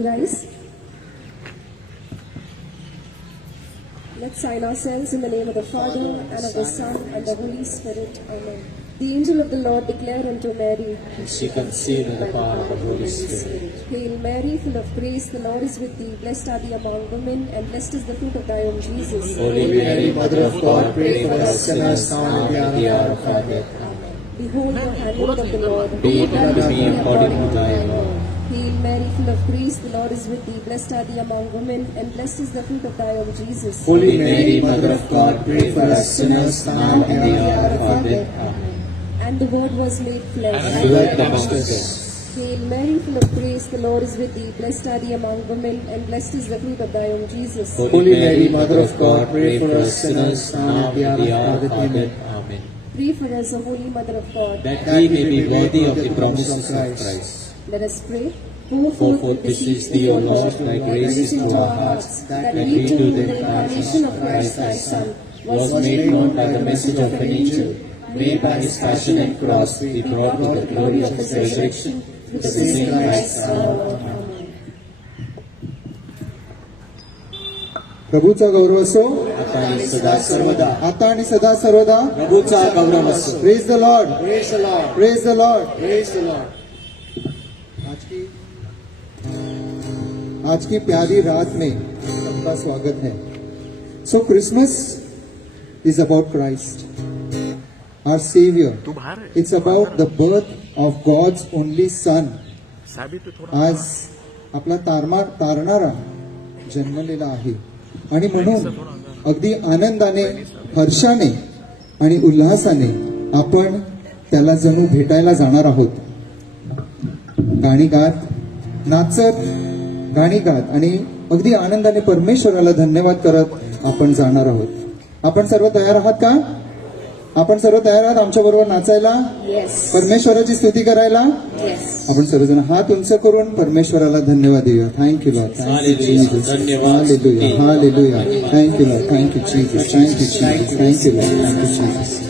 Guys, let's sign ourselves in the name of the Father, and of the Son, and the Holy Spirit. Amen. The angel of the Lord declared unto Mary, and she conceived in the power of the Holy Spirit. Hail Mary, full of grace, the Lord is with thee. Blessed are thee among women, and blessed is the fruit of thy womb, Jesus. Holy Mary, Mother of God, pray for us sinners now and at the hour of our death. Amen. Behold the handmaid of the Lord, Be it unto me according to thy word. Hail Mary, full of grace, the Lord is with thee. Blessed are thee among women, and blessed is the fruit of thy womb, Jesus. Holy Mary, Mother of God, pray for us sinners now and at the hour of our death. Amen. And the Word was made flesh. And dwelt amongst us. Hail Mary, full of grace, the Lord is with thee. Blessed are thee among women, and blessed is the fruit of thy womb, Jesus. Holy Mary, Mother of God, pray for us sinners now and at the hour of our death. Amen. Pray for us, O Holy Mother of God, that we may be worthy of the promises of Christ. Let us pray. Pour forth beseech thee, O Lord, thy grace into our hearts, that we too, the incarnation of Christ thy Son, was made known by the message of an angel, may by his passion and cross be brought to the glory of his resurrection, through the same Christ our Lord. Amen. प्रभूचा गौरव असो आता आणि सदा सर्वदा. आता आणि सदा सर्वदा. प्रभूचा गौरव असो. Praise the Lord, Praise the Lord. Praise the Lord, Praise the Lord. आज की प्यारी रात में सबका स्वागत है. So Christmas is about Christ, our saviour. It's about the birth of God's only son. आज आपला तारणारा जन्मलेला आहे आणि म्हणून अगदी आनंदाने, हर्षाने आणि उल्हासाने आपण त्याला जणू भेटायला जाणार आहोत. गाणी गात, नाचत, गाणी गात आणि अगदी आनंदाने परमेश्वराला धन्यवाद करत आपण जाणार आहोत. आपण सर्व तयार आहात का? आपण सर्व तयार आहात आमच्या बरोबर नाचायला, परमेश्वराची स्तुती करायला? आपण सर्वजण हात उंच करून परमेश्वराला धन्यवाद देऊया. Thank you Lord, thank you Jesus, hallelujah, hallelujah. Thank you Lord, thank you Jesus, thank you Jesus, thank you Lord, thank you Jesus.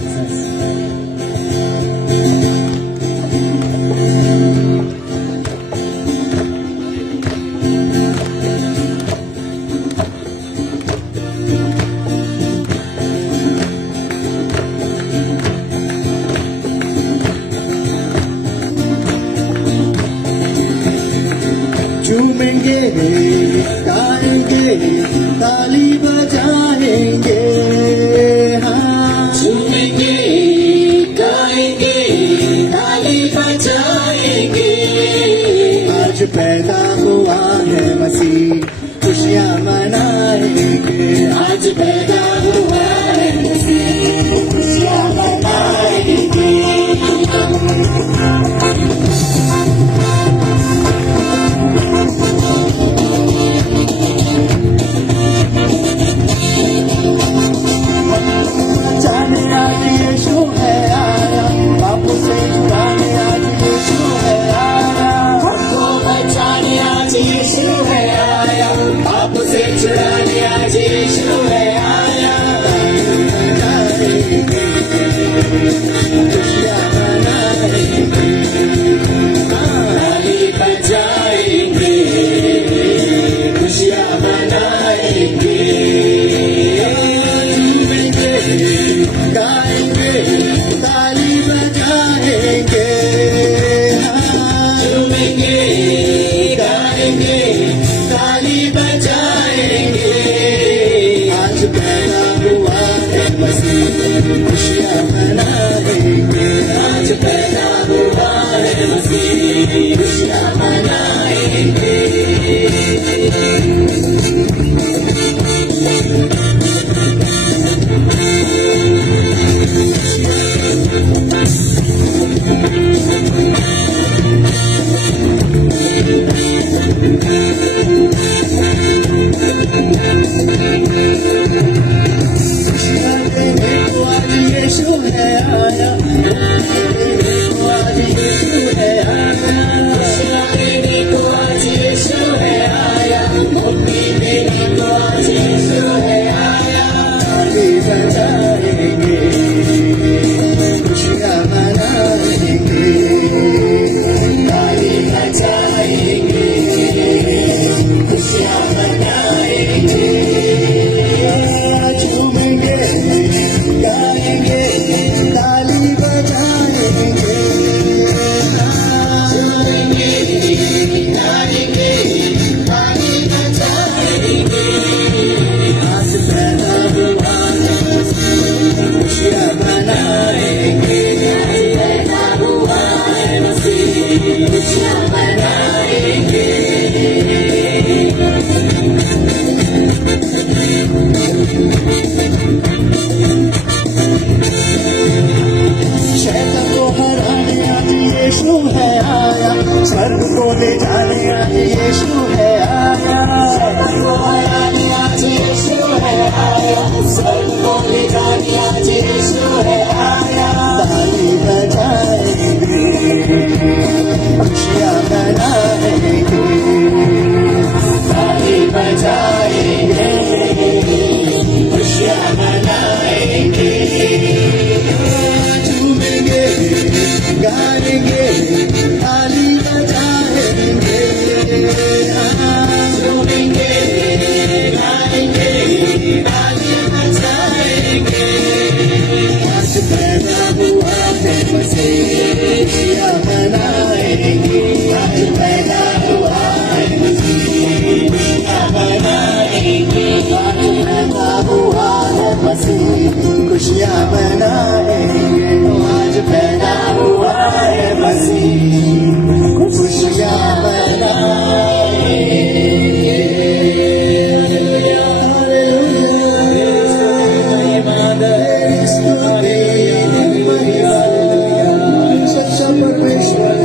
झूमेंगे, गाएंगे, ताली बजाएंगे. हाँ, झूमेंगे, गाएंगे, ताली बजाएंगे. आज पैदा हुआ है मसीह, खुशियाँ मनाएंगे. आज पैदा हुआ है मसीह, खुशियाँ मनाएंगे. खुशियाँ मनाएंगे, झूमेंगे, गाएंगे, ताली बजाएंगे, झूमेंगे, गाएंगे, ताली बजाएंगे। आज पैदा हुआ है मसीह, खुशियाँ मनाएंगे, आज पैदा हुआ है मसीह, खुशियाँ मनाएंगे। शैतान को हराने आज यीशु है आया, स्वर्ग को ले जाने आज यीशु है आया, शैतान को हराने आज यीशु है आया, स्वर्ग को ले जाने आज यीशु है आया। ताली बजाएंगे, खुशियाँ मनाएंगे, ताली बजाएंगे, खुशियाँ मनाएंगे, झूमेंगे, गाएंगे, ताली बजाएंगे, झूमेंगे, गाएंगे, ताली बजाएंगे। आज पैदा हुआ है मसीह, खुशियाँ मनाएंगे, आज पैदा हुआ है मसीह, खुशियाँ मनाएंगे, आज पैदा हुआ है मसीह, खुशियाँ मनाएंगे, आज पैदा हुआ है मसीह, खुशियाँ मनाएंगे। सच्चा परमेश्वर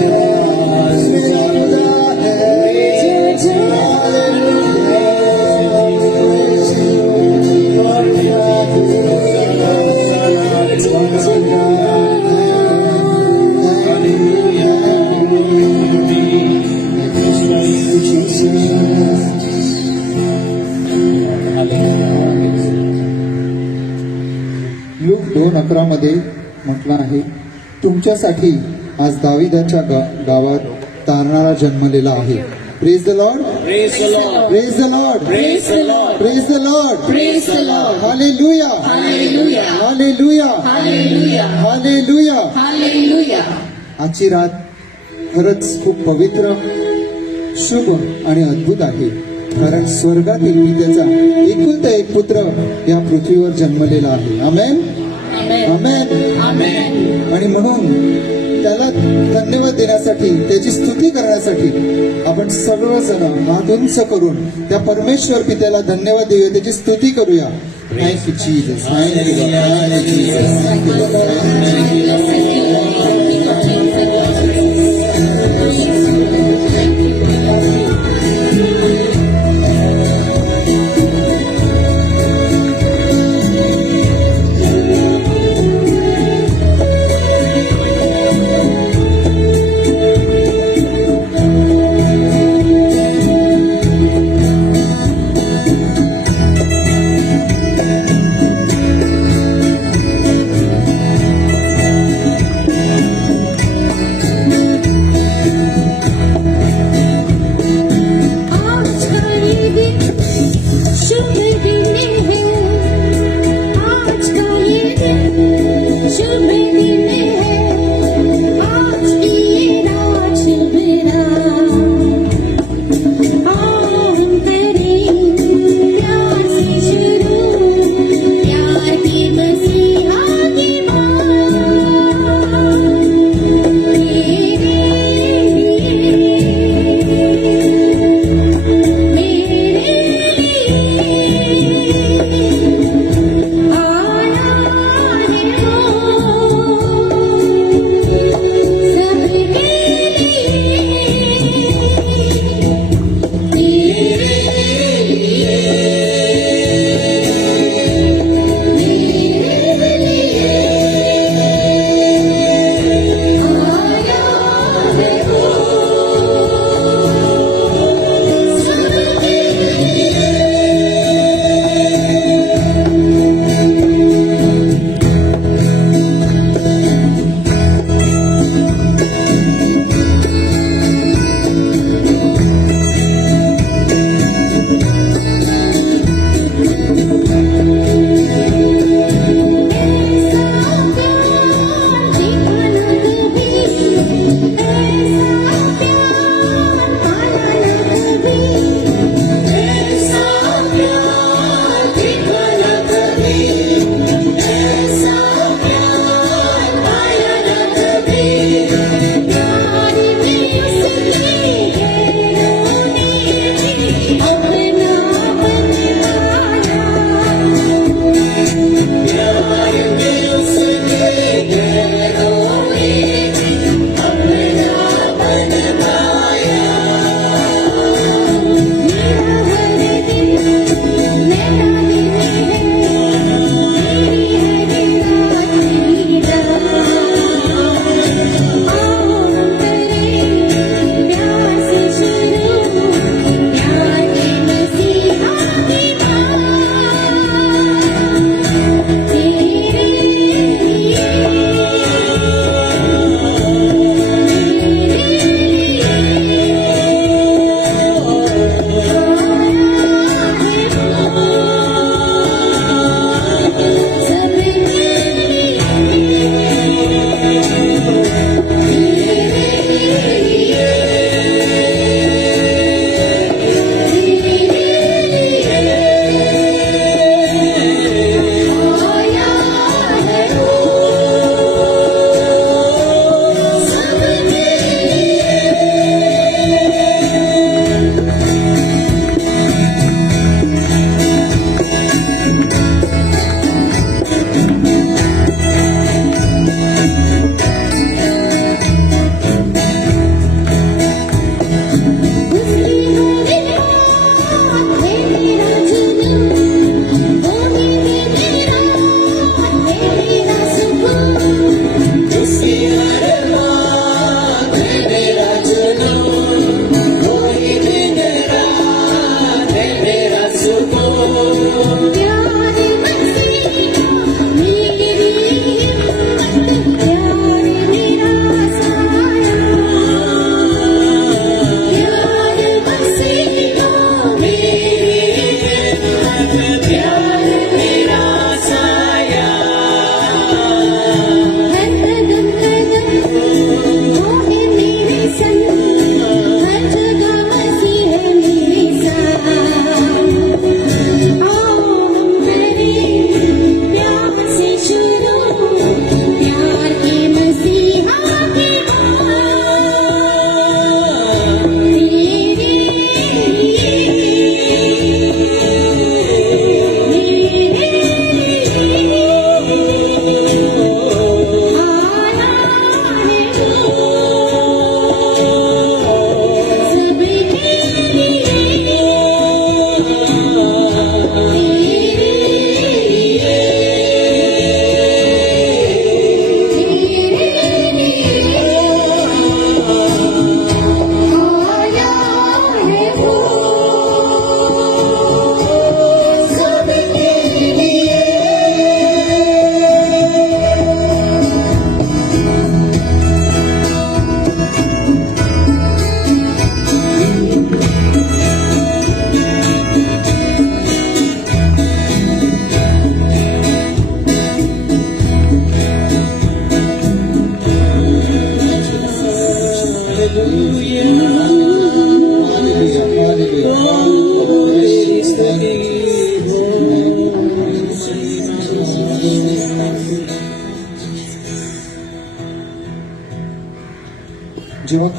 लूक 2:11 मध्ये म्हटलं आहे, तुमच्यासाठी आज दाविदाच्या गावात तारणारा जन्मलेला आहे. Praise the Lord, Praise the Lord. Praise the Lord, Praise the Lord. Praise the Lord, Praise the Lord. Hallelujah, Hallelujah. Hallelujah, Hallelujah. Hallelujah. Hallelujah. आजची रात खरंच खूप पवित्र, शुभ आणि अद्भुत आहे, कारण स्वर्गातील पित्याचा एकुलता एक पुत्र या पृथ्वीवर जन्मलेला आहे. आमेन, आमेन, Amen. आणि म्हणून त्याला धन्यवाद देण्यासाठी, त्याची स्तुती करण्यासाठी आपण सर्वजण हात उंच करून त्या परमेश्वर पित्याला धन्यवाद देऊया, त्याची स्तुती करूया. थँक्यू जीसस,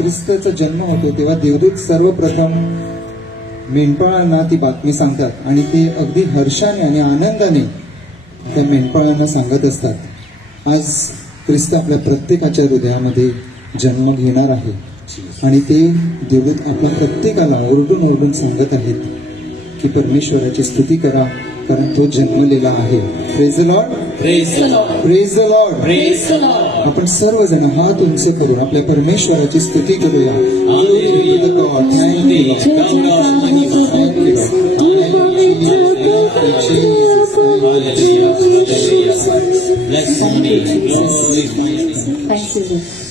ख्रिस्ताचा जन्म होतो तेव्हा देवदूत सर्वप्रथम मेंढपाळांना ती बातमी सांगतात आणि ते अगदी हर्षाने आणि आनंदाने त्या मेंढपाळांना सांगत असतात. आज ख्रिस्त आपल्या प्रत्येकाच्या हृदयामध्ये जन्म घेणार आहे आणि ते देवदूत आपल्या प्रत्येकाला ओरडून ओरडून सांगत आहेत की परमेश्वराची स्तुती करा कारण तो जन्मलेला आहे. Praise the Lord, Praise the Lord. Praise the Lord. Praise the Lord. आपण सर्वजण हात उंचे करून आपल्या परमेश्वराची स्तुती करूया. Hallelujah. Glory to God. Thank you, Lord. Come down, महिमा. Thank you, Lord. Thank you, Jesus. Hallelujah. Hallelujah. Bless your name. Glorify your name. Thank you, Lord.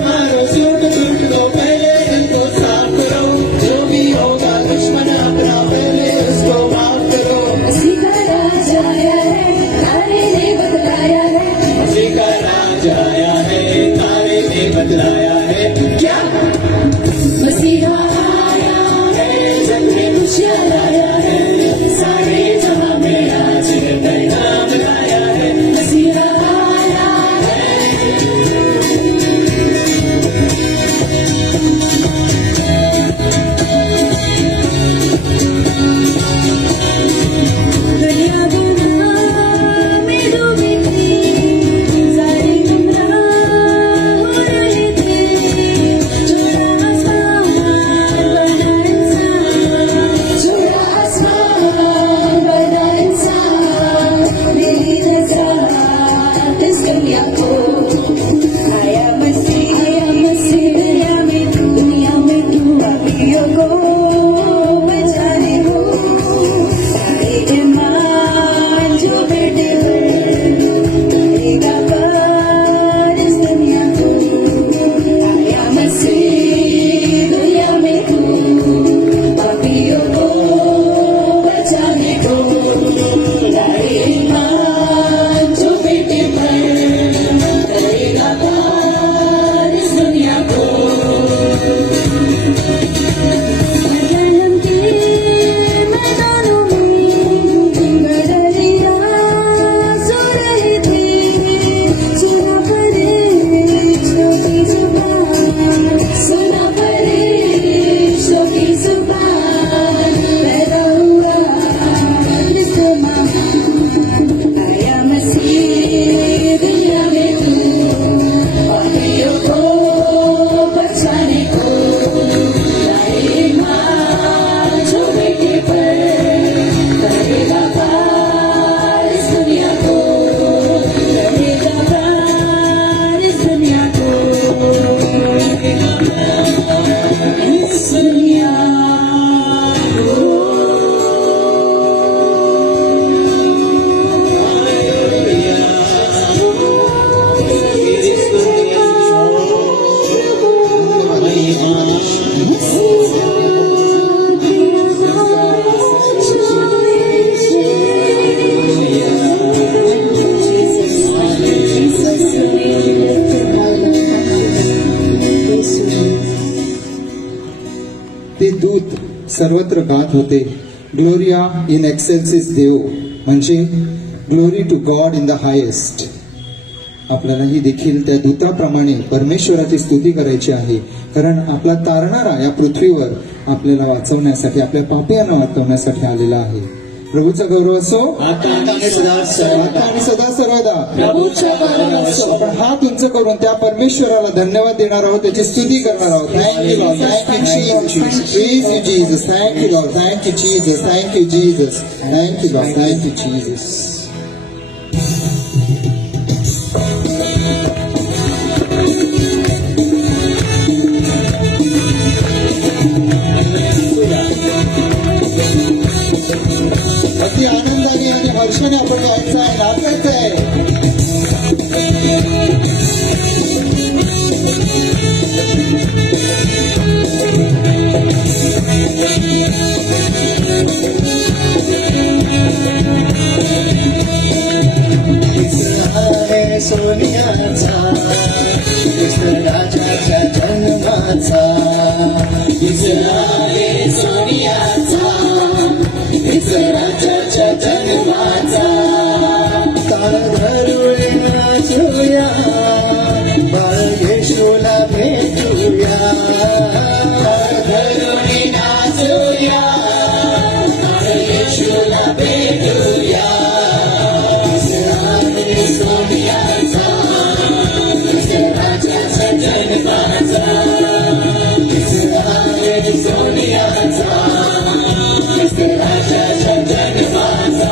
मारो सूट सूट को पहले इनको साफ करो. ते दूत सर्वत्र गात होते, ग्लोरिया इन एक्सेल्सिस देव, म्हणजे glory to God in the highest. आपल्यालाही देखील त्या दूताप्रमाणे परमेश्वराची स्तुती करायची आहे, कारण आपला तारणारा या पृथ्वीवर आपल्याला वाचवण्यासाठी, आपल्या पापियांना वाचवण्यासाठी आलेला आहे. प्रभूचा गौरव असो आता आणि सदा सर्वदा. आपण हात उंच करून त्या परमेश्वराला धन्यवाद देणार आहोत, त्याची स्तुती करणार आहोत. Thank you Lord, thank you Jesus, thank you Lord, thank you Jesus, thank you Jesus, thank you Lord, thank you Jesus. अति आनंदाने आणि हर्षाने आपण गायचं आहे, नाचायचं आहे. सोनियाचा राजाच्या जन्माचा, सोनियाचा राजाच्या जन्माचा. ताळ धरुळे नाचूया, बाळ येशूला भेटूया. ताळ धरुळे नाचूया, बाळ येशूला भेटूया. सोनियाचा राजाच्या जन्माचा, सोनियाचा राजाच्या जन्माचा.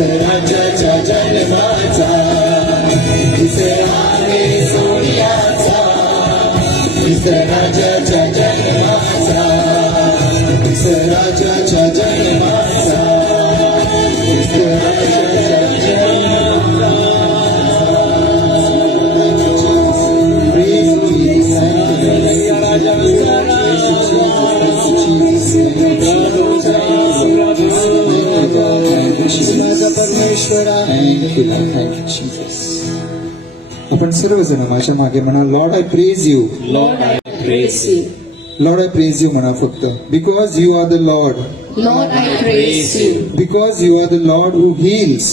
राजाच्या जन्माचा आहे सोन्याचा राजाच्या जन्माचा राजाच्या जन्माचा आपण सर्वजण माझ्या मागे म्हणा, Lord I praise you. Lord, I praise you. Lord I praise you म्हणा फक्त. Because you are the Lord. Lord, I praise you. Because you are the Lord who heals.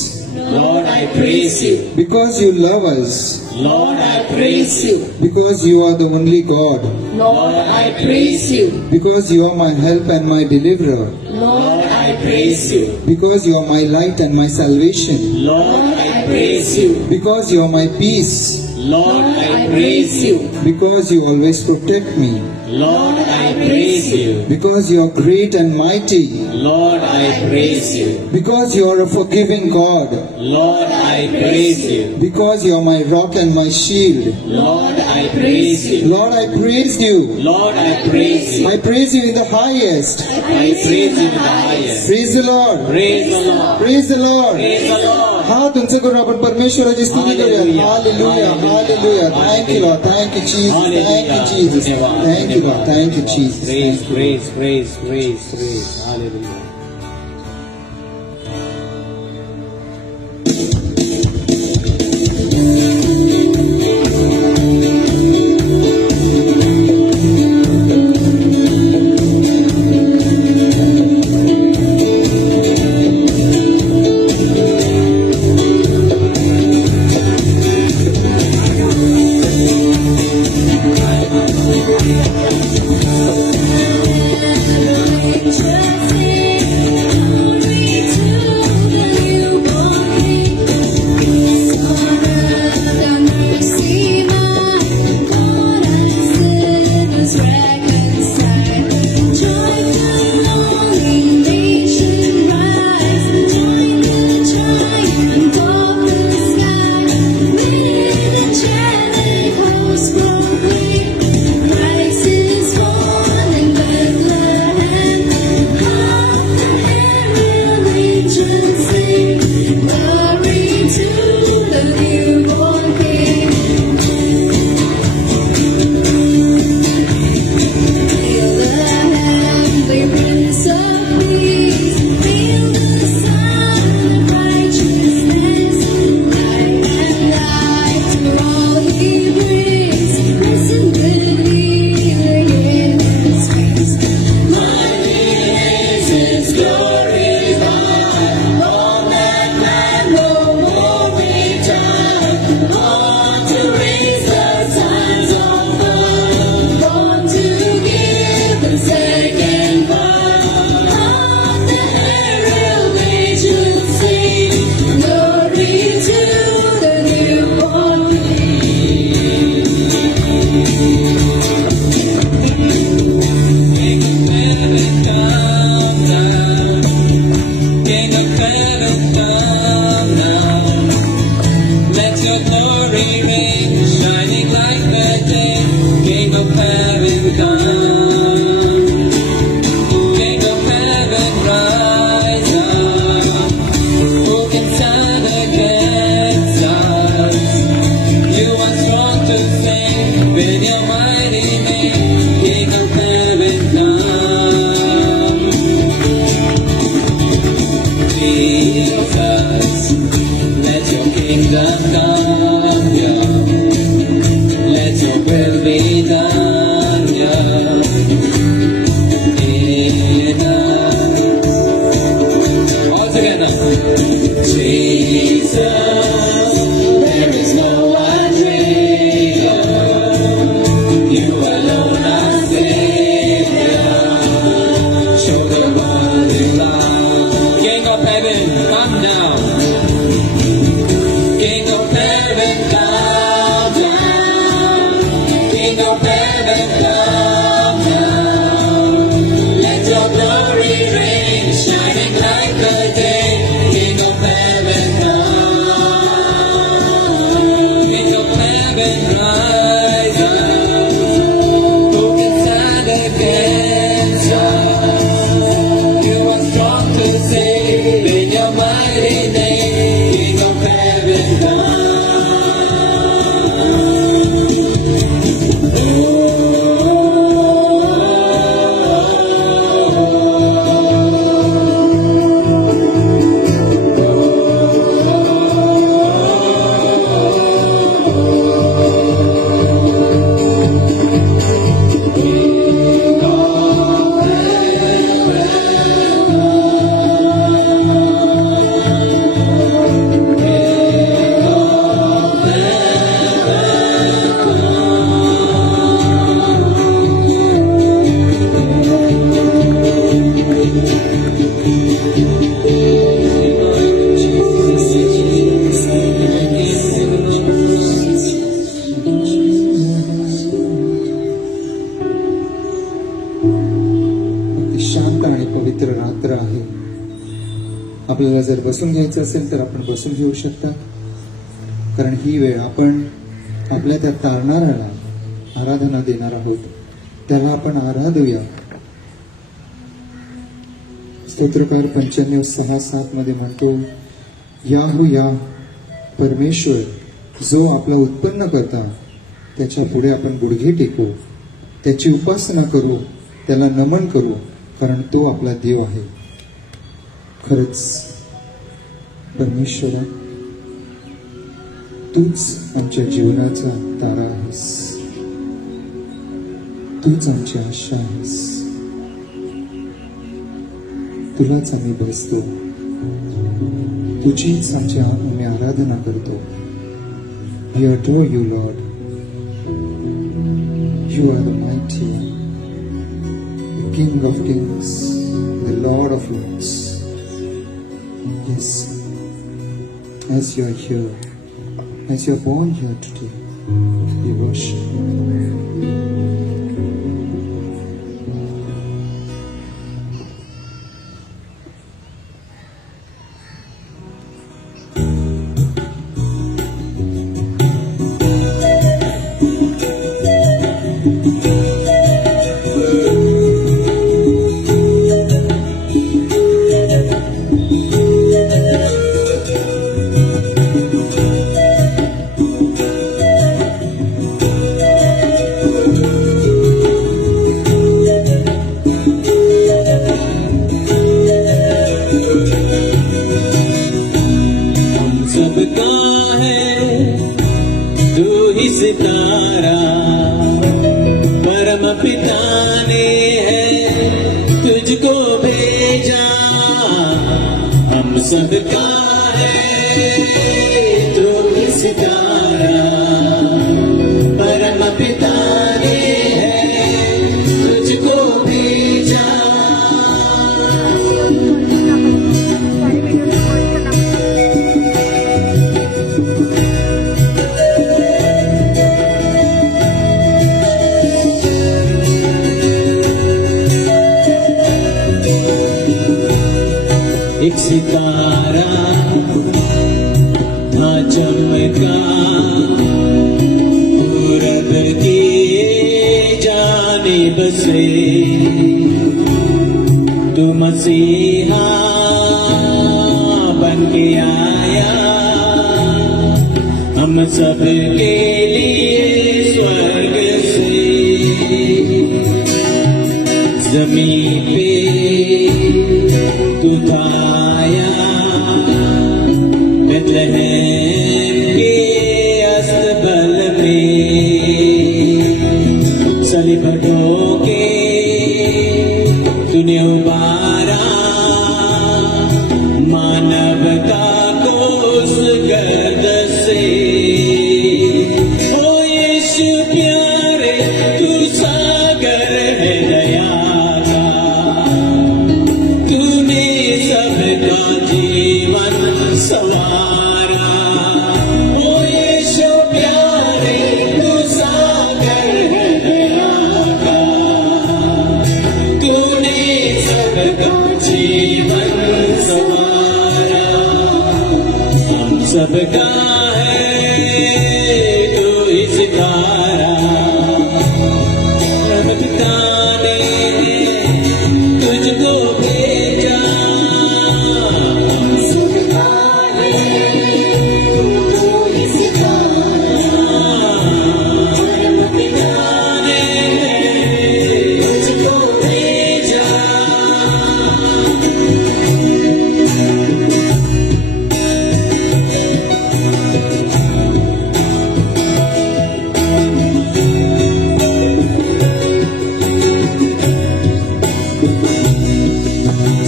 Lord, I praise you. Because you love us. Lord, I praise you. Because you are the only God. Lord, I praise you. Because you are my help and my deliverer. Lord, I praise you. Because you are my light and my salvation. Lord, I praise you. Because you are my peace. Lord, I praise you. Because you always protect me. Lord, I praise you. Because you are great and mighty. Lord, I praise you. Because you are a forgiving God. Lord, I praise you. Because you are my rock and my shield. Lord, I praise you. Lord, I praise you. Lord, I praise you. I praise you in the highest. I praise you in the highest. Praise the Lord. Praise the Lord. Praise the Lord. Praise the Lord. हाथ उनसे करो, अपन परमेश्वराची स्तुती करूया. Hallelujah, hallelujah. Thank you, Lord. Thank you, Jesus. Thank you, Jesus. Thank you, Lord. Thank you, Jesus. Praise, praise, praise, praise, praise. Hallelujah. Shining like the day, King of heaven. शांत आणि पवित्र रात्र आहे. आपल्याला जर बसून घ्यायचं असेल तर आपण बसून घेऊ शकता, कारण ही वेळ आपण आपल्या त्या तारणाऱ्याला आराधना देणार आहोत. त्याला आपण आराधूया. स्तोत्रकार 95:6-7 मध्ये म्हणतो, याहू या परमेश्वर जो आपला उत्पन्न करता, त्याच्या पुढे आपण गुडघे टेकू, त्याची उपासना करू, त्याला नमन करू, कारण तो आपला देव आहे. खरंच परमेश्वरा, तूच आमच्या जीवनाचा तारा आहेस, तूच आमची आशा आहेस, तुलाच आम्ही बसतो, तुझीच आम्ही आराधना करतो. We adore you, Lord. You are the mighty one, the King of kings, the Lord of lords. Yes, as you are here, as you are born here today, we worship you. सबका है तू ही सितारा, परम पिता ने है तुझको भेजा. एक सितारा था चमका पूरब की जानिब से, तू मसीहा बन के आया हम सब के लिए स्वर्ग से. जमीन पे तू आया बेथलेहम के अस्तबल में, सलीब ढोके तूने उबारा मानवता को उस गर्द से. ओ यीशु प्यारे, तू सागर है दया का, तूने सबका जीवन सवारा. ओ यीशु प्यारे, तू सागर है दया का, तूने सबका जीवन सवारा. हम सबका है तू ही सितारा, प्रभु पिता ने तुझको भेजा.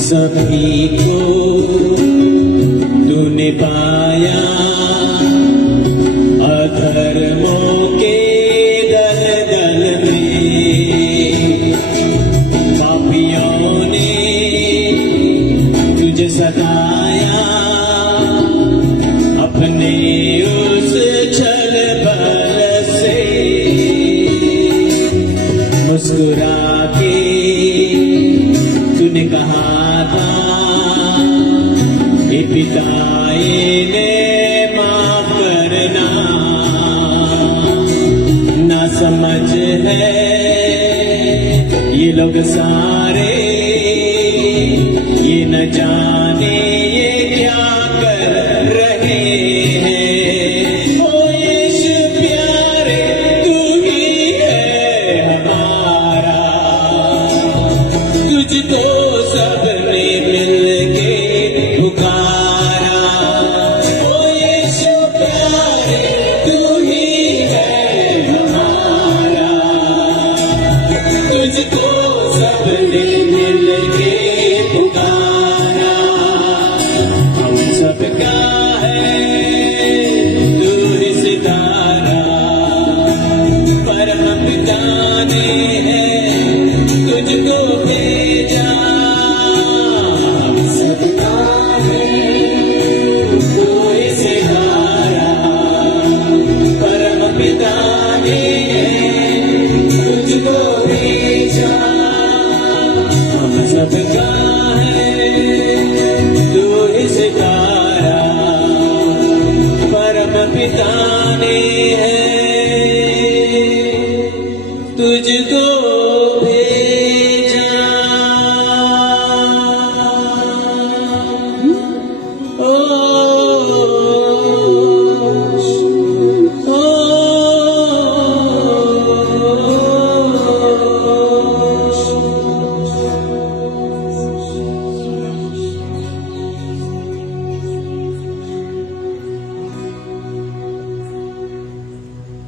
सभी को तूने पाया अधर्मों के दलदल में, पापियों ने मुझे सताया अपने उस छल बल से, मुस्कुरा के तूने कहा था हे पिता इन्हें माफ करना, ना समझ है ये लोग सारे, ये न जाने ये क्या कर रहे हैं। ओ यीशु प्यारे तू ही है हमारा, तुझको सबने मिलके पुकारा। ओ यीशु प्यारे तू ही है हमारा, तुझको सबने मिलके पुकारा। हम सबका है तू ही सितारा, परम पिता ने है तुझको भेजा। हम सबका है तू ही सितारा, परम पिता ने तुझको भेजा। हम सबका है तू ही सितारा, परम पिता ने तुझको भेजा।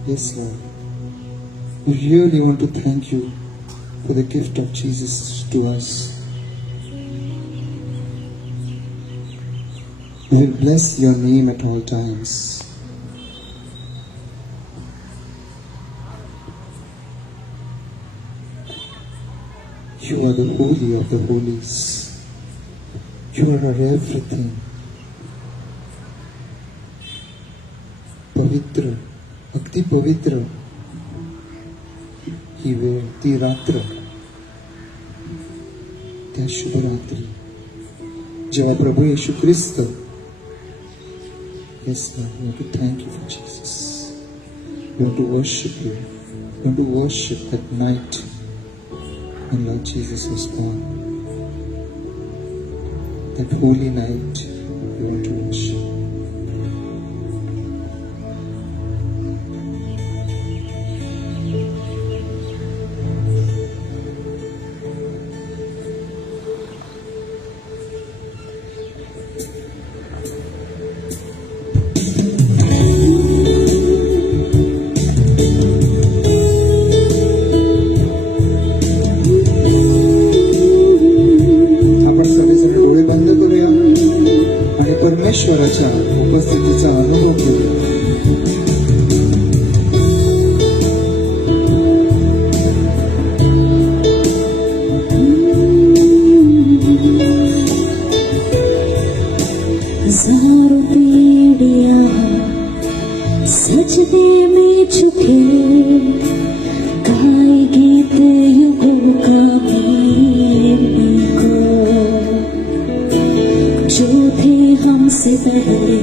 Yes, Lord. We really want to thank you for the gift of Jesus to us. We will bless your name at all times. You are the holy of the holies. You are our everything. Pavitra, अति पवित्र ही वेळ, ती रात्र, त्या शुभरात्री जेव्हा प्रभू येशू ख्रिस्त, yes Lord, we want to thank you for Jesus. We want to worship you. We want to worship that night when Lord Jesus was born. That holy night we want to worship. परमेश्वराच्या उपस्थितीचा अनुभव केला. हजारों पीढ़ियां सजदे में झुके, गाए गीत युगों का मेरे को, जो थे हमसे पहले,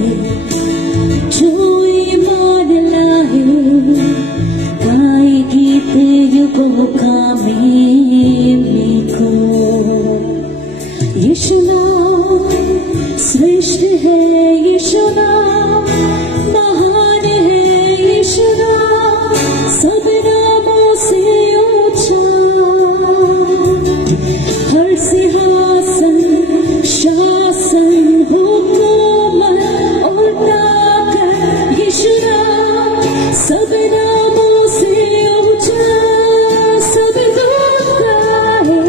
जो ईमान लाए, गाए गीत युगों का मेरे को। यीशु नाम श्रेष्ठ है, यीशु नाम महान है, यीशु नाम सब नामों से ऊंचा। हर सिंहासन शासन हुकूमत और ताकत, यीशु नाम सब नामों से ऊंचा। सब लोग गाए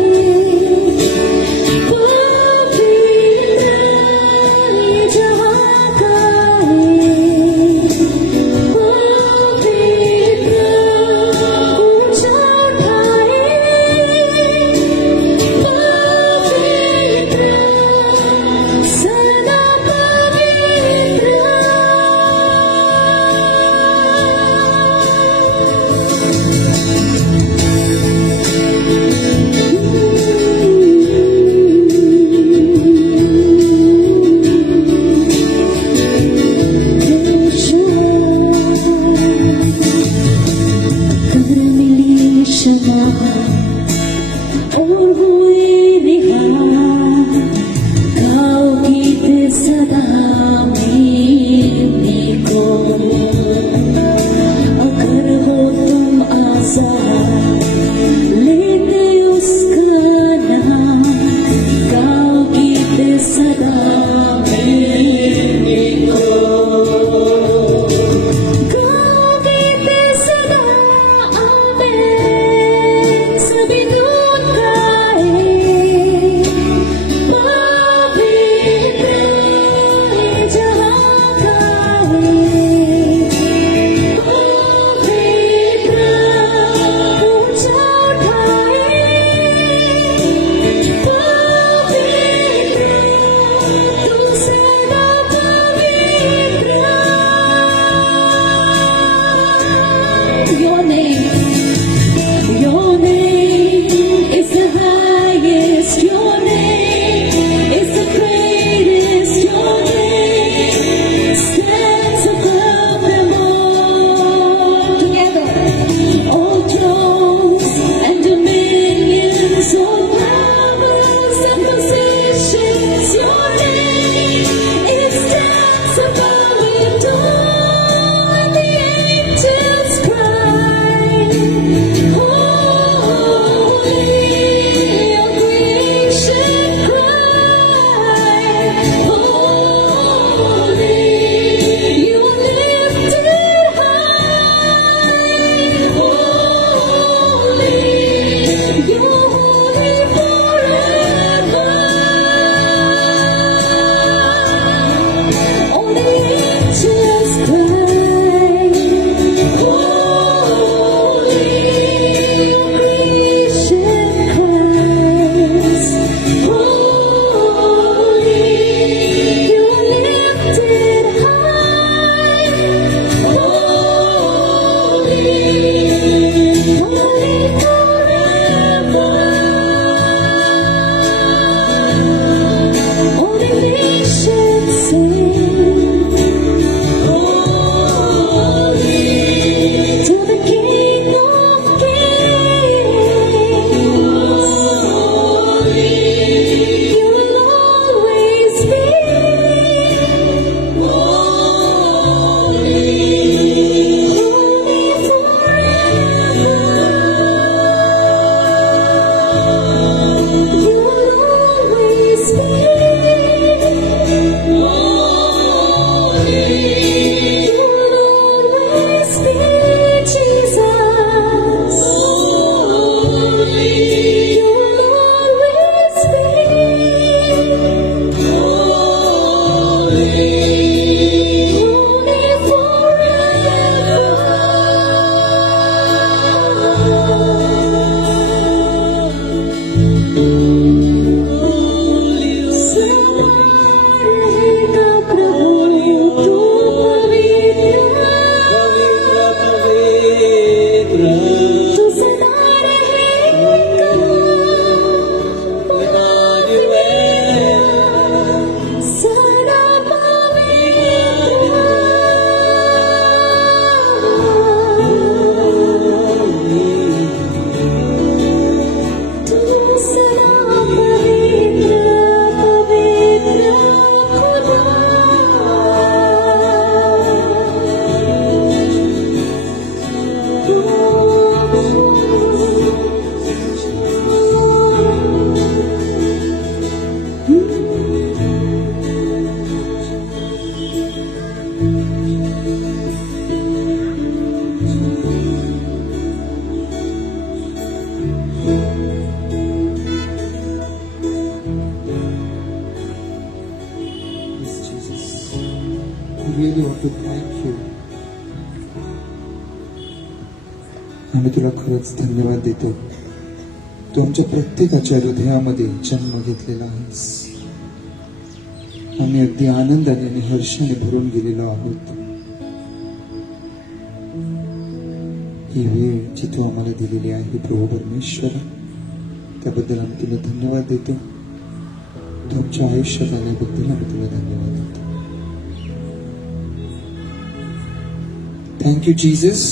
सदा गाओगे ते सदा आमेन सभी दूत गाए पवित्र जहाँ गाए पवित्र ऊंचा उठाए पवित्र तू सदा पवित्र Your name is the highest. Your name is the greatest. Your name stands above them all. Together, all thrones and dominions, all powers and positions. Your name it stands above it all. And the angels cry, holy, all creation cry, holy, you are lifted high, holy, you're holy forever. All the angels cry, holy, creation cries, holy, you are lifted high, holy, holy forever. All the nations sing, holy, to the King of Kings. Holy, you will always be. Holy, holy forever. You will always be. Holy, you will always be, Jesus. Holy, you will always be. Holy, holy रहेगा प्रभु तू पवित्र तू सदा रहेगा सदा पवित्र तू सदा पवित्र पवित्र खुदा Yes, Jesus. We really want to thank you. आम्ही तुला खरंच धन्यवाद देतो. तू आमच्या प्रत्येकाच्या हृदयामध्ये जन्म घेतलेला आहेस. आम्ही अगदी आनंदाने आणि हर्षाने भरून गेलेलो आहोत. ही वेळ जी तू आम्हाला दिलेली आहे प्रभू परमेश्वर, त्याबद्दल आम्ही तुला धन्यवाद देतो. तू आमच्या आयुष्यात आल्याबद्दल आम्ही तुला धन्यवाद देतो. Thank you Jesus.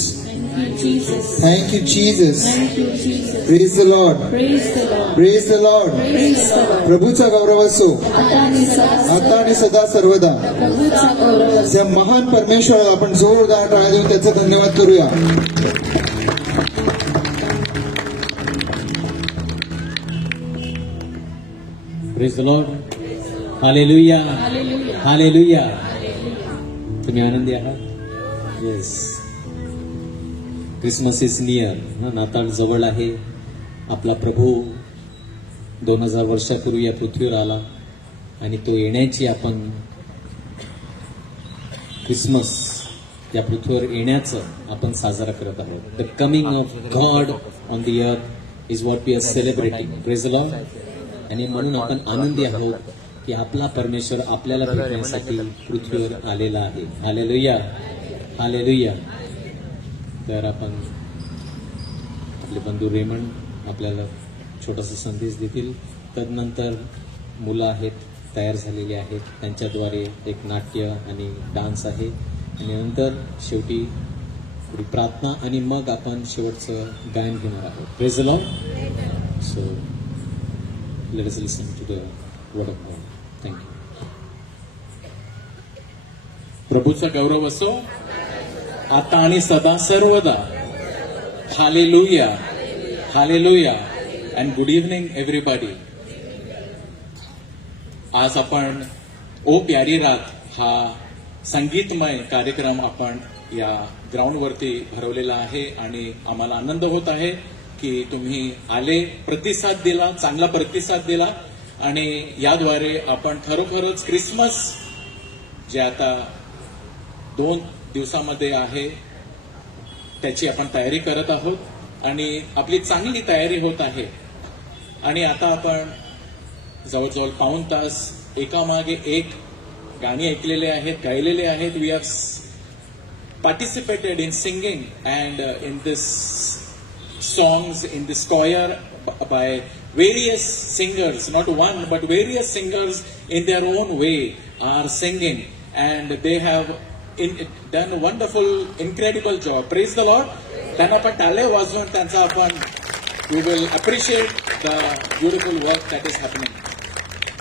Jesus. Thank you, Jesus. Thank you, Jesus. Praise the Lord. Praise the Lord. Praise the Lord. Praise the Lord. प्रभूचा गौरव असो आता आणि सदा आता आणि सदा सर्वदा. प्रभूचा गौरव असो. त्या महान परमेश्वराला आपण जोरदार टाळ्या देऊन त्याचा धन्यवाद करूया. Praise the Lord. Hallelujah, hallelujah. तुम्ही आनंदी आहात? येस. Christmas is near. नाताळ जवळ आहे. आपला प्रभू 2000 वर्षापूर्वी या पृथ्वीवर आला आणि तो येण्याची आपण क्रिसमस या पृथ्वीवर येण्याचं आपण साजरा करत आहोत. The coming of God on the earth is what we are celebrating. Praise the Lord. आणि म्हणून आपण आनंदी आहोत की आपला परमेश्वर आपल्याला भेटण्यासाठी पृथ्वीवर आलेला आहे. Hallelujah, hallelujah. तर आपण आपले बंधू रेमंड आपल्याला छोटासा संदेश देतील. तदनंतर मुलं आहेत, तयार झालेली आहेत, त्यांच्याद्वारे एक नाट्य आणि डान्स आहे. आणि नंतर शेवटी थोडी प्रार्थना आणि मग आपण शेवटचं गायन घेणार आहोत. Praise the Lord. So let us listen to the word of God. Thank you. प्रभूचा गौरव असो आता आणि सदा सर्वदा. Hallelujah, hallelujah. And good evening everybody. आज आपण ओ प्यारी रात हा संगीतमय कार्यक्रम आपण या ग्राउंडवरती भरवलेला आहे आणि आम्हाला आनंद होत आहे की तुम्ही आले, प्रतिसाद दिला, चांगला प्रतिसाद दिला आणि याद्वारे आपण खरोखरच क्रिसमस जे आता 2 दिवसामध्ये आहे त्याची आपण तयारी करत आहोत आणि आपली चांगली तयारी होत आहे. आणि आता आपण जवळजवळ पाऊण तास एकामागे एक गाणी ऐकलेले आहेत, गायलेले आहेत. We have participated in singing and in this songs, in this choir by various singers, not one but various singers in their own way are singing and they have done a wonderful, incredible job. Praise the Lord. त्यांना आपण टाळे वाजवून त्यांचा आपण we will appreciate the beautiful work that is happening.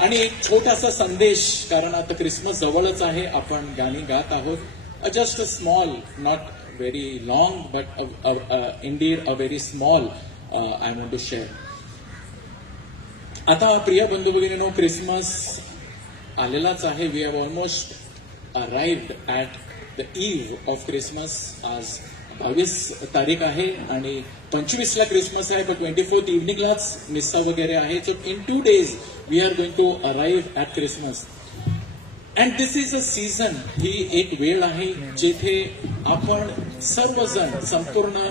आणि एक छोटासा संदेश, कारण आता क्रिसमस जवळच आहे, आपण गाणी गात आहोत. Just a small, not very long, but indeed a very small I want to share. आता प्रिय बंधू भगिनींनो, क्रिसमस आलेलाच आहे. We have almost arrived at the eve of Christmas. आज 22 तारीख आहे आणि 25 ला क्रिसमस आहे, पण 24th इव्हनिंगलाच मिस्सा वगैरे आहे. सो इन 2 days we are going to arrive at Christmas. And this is a season. ही एक वेळ आहे जिथे आपण सर्वजण संपूर्ण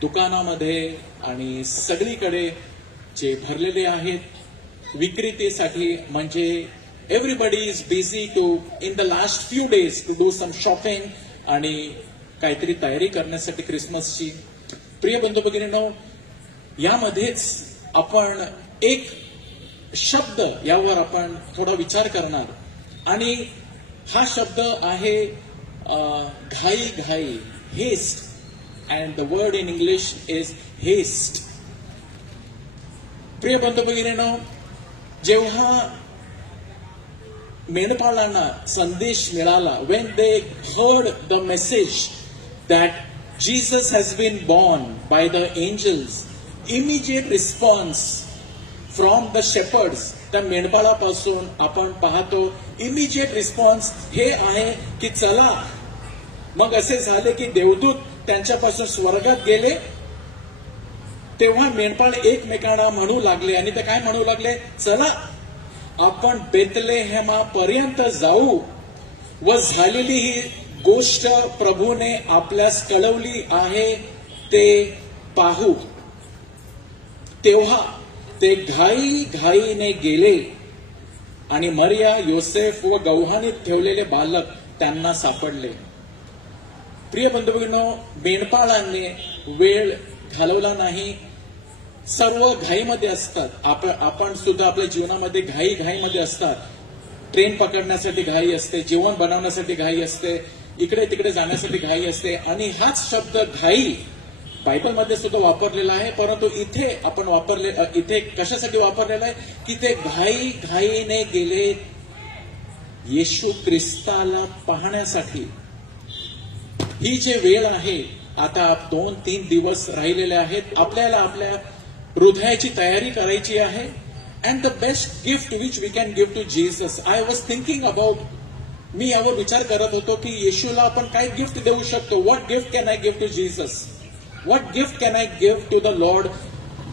दुकानामध्ये आणि सगळीकडे जे भरलेले आहेत विक्रेतेसाठी, म्हणजे everybody is busy to in the last few days to do some shopping आणि काहीतरी तयारी करण्यासाठी क्रिसमसची. प्रिय बंधू भगिनींनो, यामध्येच आपण एक शब्द यावर आपण थोडा विचार करणार आणि हा शब्द आहे घाई घाई, haste. And the word in English is haste. प्रिय बंधू भगिनींनो, जेव्हा मेंढपाळांना संदेश मिळाला, when they heard the message that Jesus has been born by the angels, immediate response from the shepherds, त्या मेंढपाळापासून आपण पाहतो इमिजिएट रिस्पॉन्स हे आहे की चला. मग असे झाले की देवदूत त्यांच्यापासून स्वर्गात गेले. तेव्हा मेंढपाळ एकमेकांना म्हणू लागले आणि ते काय म्हणू लागले, चला आपण बेथलेहेमापर्यंत जाऊ व झालेली ही गोष्ट प्रभूने आपल्यास कळवली आहे ते पाहू. तेव्हा ते घाई घाईने गेले आणि मरिया, योसेफ व गौहानीत ठेवलेले बालक त्यांना सापडले. प्रिय बंधू भगिनींनो, मेंढपाळांनी वेळ घालवला नाही. सर्व घाईमध्ये असतात. आपण सुद्धा आपल्या जीवनामध्ये घाईमध्ये असतात. ट्रेन पकडण्यासाठी घाई असते, जेवण बनवण्यासाठी घाई असते, इकडे तिकडे जाण्यासाठी घाई असते. आणि हाच शब्द घाई बायबलमध्ये सुद्धा वापरलेला आहे, परंतु इथे आपण इथे कशासाठी वापरलेला आहे की ते घाई घाईने गेले येशू ख्रिस्ताला पाहण्यासाठी. ही जे वेळ आहे, आता 2-3 दिवस राहिलेले आहेत. आपल्याला आपल्या हृदयाची तयारी करायची आहे And the best gift which we can give to Jesus, I was thinking about, मी यावर विचार करत होतो की येशूला आपण काय गिफ्ट देऊ शकतो. What gift can I give to Jesus? What gift can I give to the Lord,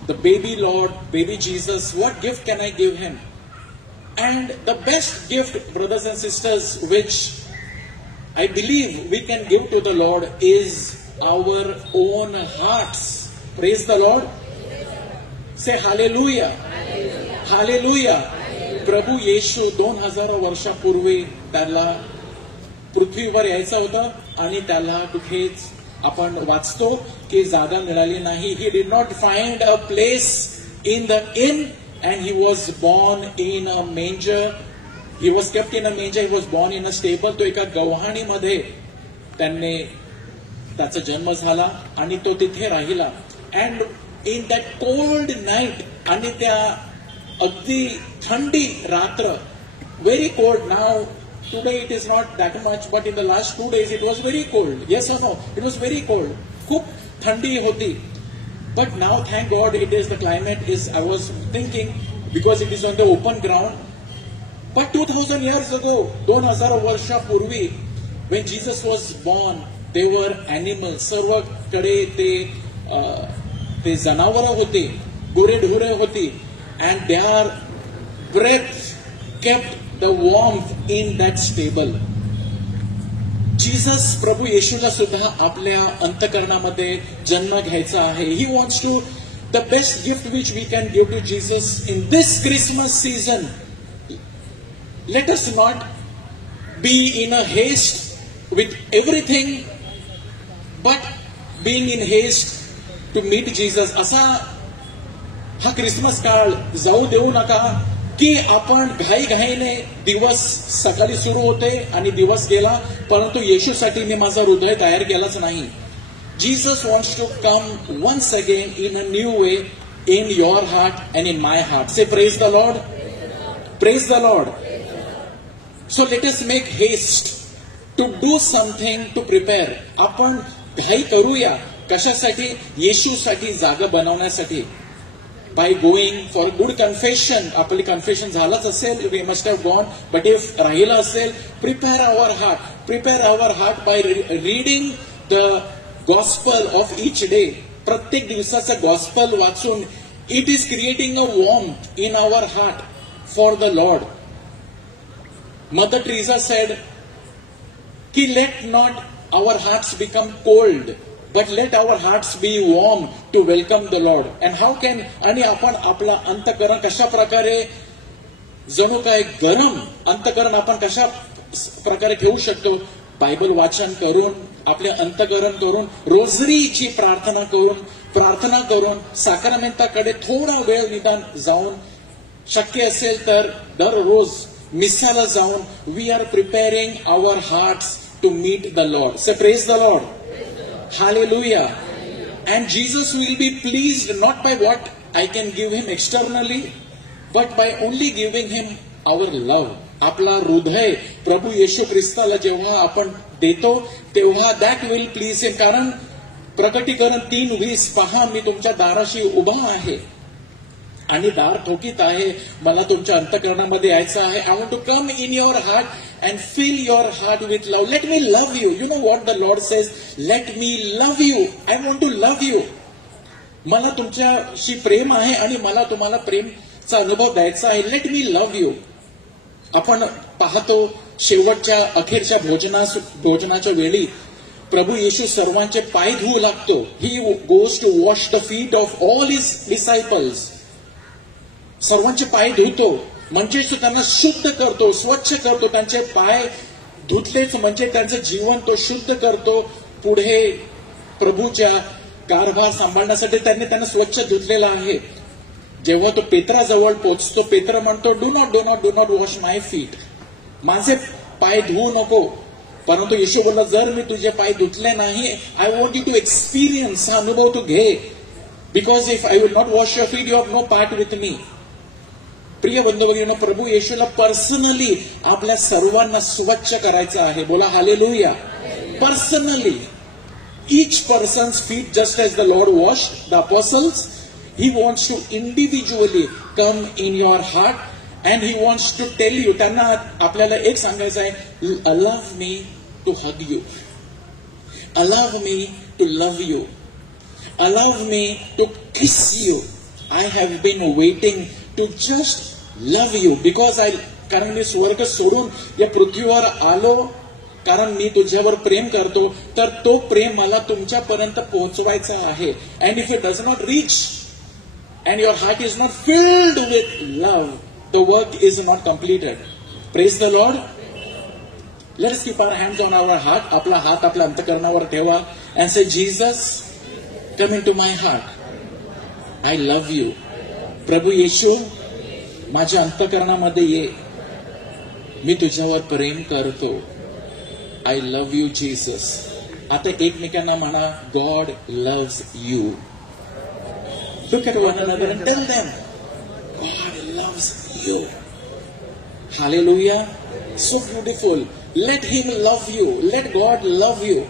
the baby Lord, baby Jesus? What gift can I give him? And the best gift, brothers and sisters, which I believe we can give to the Lord is our own hearts. Praise the Lord. Say hallelujah. Hallelujah. प्रभू येशू 2000 वर्षापूर्वी त्याला पृथ्वीवर यायचं होतं आणि त्याला कुठेच आपण वाचतो की जागा मिळाली नाही. He did not find a place in the inn and he was born in a manger. He was kept in a manger. He was born in a stable. तो एका गव्हाणीमध्ये त्याचा जन्म झाला आणि तो तिथे राहिला. And in that cold night, आणि त्या अगदी थंडी रात्र, very cold. Now today it is not that much, but in the last 2 days it was very cold. Yes or no? It was very cold. खूप थंडी होती. But now thank God it is, the climate is, I was thinking, because it is on the open ground. But 2000 years ago, 2000 वर्षापूर्वी, when Jesus was born, they were animals. सर्वकडे ते जनावरं होती, गुरेढोरे होती. And their breath kept the warmth in that stable. Jesus, प्रभू येशूला सुद्धा आपल्या अंतकरणामध्ये जन्म घ्यायचा आहे. He wants to, the best gift which we can give to Jesus in this Christmas season. Let us not be in a haste with everything, but being in haste to meet Jesus. असा हा क्रिसमस काळ जाऊ देऊ नका की आपण घाईघाईने, दिवस सकाळी सुरू होते आणि दिवस गेला, परंतु येशूसाठी मी माझं हृदय तयार केलंच नाही. Jesus wants to come once again in a new way in your heart and in my heart. Say praise the Lord. Praise the Lord. So let us make haste to do something to prepare. आपण घाई करूया. कशासाठी? येशूसाठी जागा बनवण्यासाठी. By going for good confession, आपली confession झालंच असेल, we must have gone, but if राहिलं असेल, prepare our heart by reading the gospel of each day. प्रत्येक दिवसाचं gospel वाचून, it is creating a warmth in our heart for the Lord. Mother Teresa said, कि let not our hearts become cold, but let our hearts be warm to welcome the Lord. And how can, आणि आपण आपला अंतकरण कशा प्रकारे, जणू काय गरम अंतकरण आपण कशा प्रकारे ठेवू शकतो? बायबल वाचन करून, आपले अंतकरण करून, रोजरीची प्रार्थना करून, साक्रामेंटाकडे थोडा वेळ निदान जाऊन, शक्य असेल तर दररोज मिसाला जाऊन, we are preparing our hearts to meet the Lord. Say praise the Lord. Hallelujah. And Jesus will be pleased not by what I can give him externally, but by only giving him our love. आपला हृदय प्रभू येशू ख्रिस्ताला जेव्हा आपण देतो तेव्हा that will please him. कारण प्रकटीकरण 3:20, पहा मी तुमच्या दाराशी उभा आहे आणि दार ठोकीत आहे, मला तुमच्या अंतकरणामध्ये यायचं आहे. I want to come in your heart and fill your heart with love. Let me love you. You know what the Lord says? Let me love you. I want to love you. मला तुमच्याशी प्रेम आहे आणि मला तुम्हाला प्रेमचा अनुभव द्यायचा आहे. Let me love you. आपण पाहतो शेवटच्या अखेरच्या भोजनाच्या वेळी प्रभू येशू सर्वांचे पाय धुवू लागतो. He goes to wash the feet of all his disciples. सर्वांचे पाय धुतो म्हणजे त्यांना शुद्ध करतो, स्वच्छ करतो. त्यांचे पाय धुतलेच म्हणजे त्यांचं जीवन तो शुद्ध करतो. पुढे प्रभूच्या कारभार सांभाळण्यासाठी त्यांना स्वच्छ धुतलेला आहे. जेव्हा तो पेत्राजवळ पोहोचतो, पेत्र म्हणतो, do not wash my feet. माझे पाय धुवू नको. परंतु येशू बोलला, जर मी तुझे पाय धुतले नाही, I want you to experience, हा अनुभव तू घे. Because if I will not wash your feet, you have no part with me. प्रिय बंधू भगिनींनो, प्रभू येशूला पर्सनली आपल्या सर्वांना स्वच्छ करायचं आहे. बोला hallelujah. Personally, each person's feet, just as the Lord washed the apostles, he wants to individually come in your heart and he wants to tell you, त्यांना आपल्याला एक सांगायचं आहे, allow me to hug you, allow me to love you, allow me to kiss you. I have been waiting to just love you because कारण मी स्वर्ग सोडून या पृथ्वीवर आलो, कारण मी तुझ्यावर प्रेम करतो, तर तो प्रेम मला तुमच्यापर्यंत पोहोचवायचा आहे. And if it does not reach and your heart is not filled with love, the work is not completed. Praise the Lord. Let us keep our hands on our heart. आपला हात आपल्या अंतःकरणावर ठेवा and say, Jesus, come into my heart. I love you. प्रभू येशू, माझ्या अंतःकरणामध्ये ये, मी तुझ्यावर प्रेम करतो. I love you, Jesus. आता एकमेकांना म्हणा, God loves you. Look at one another and tell them, God loves you. Hallelujah. So beautiful. Let him love you. Let God love you.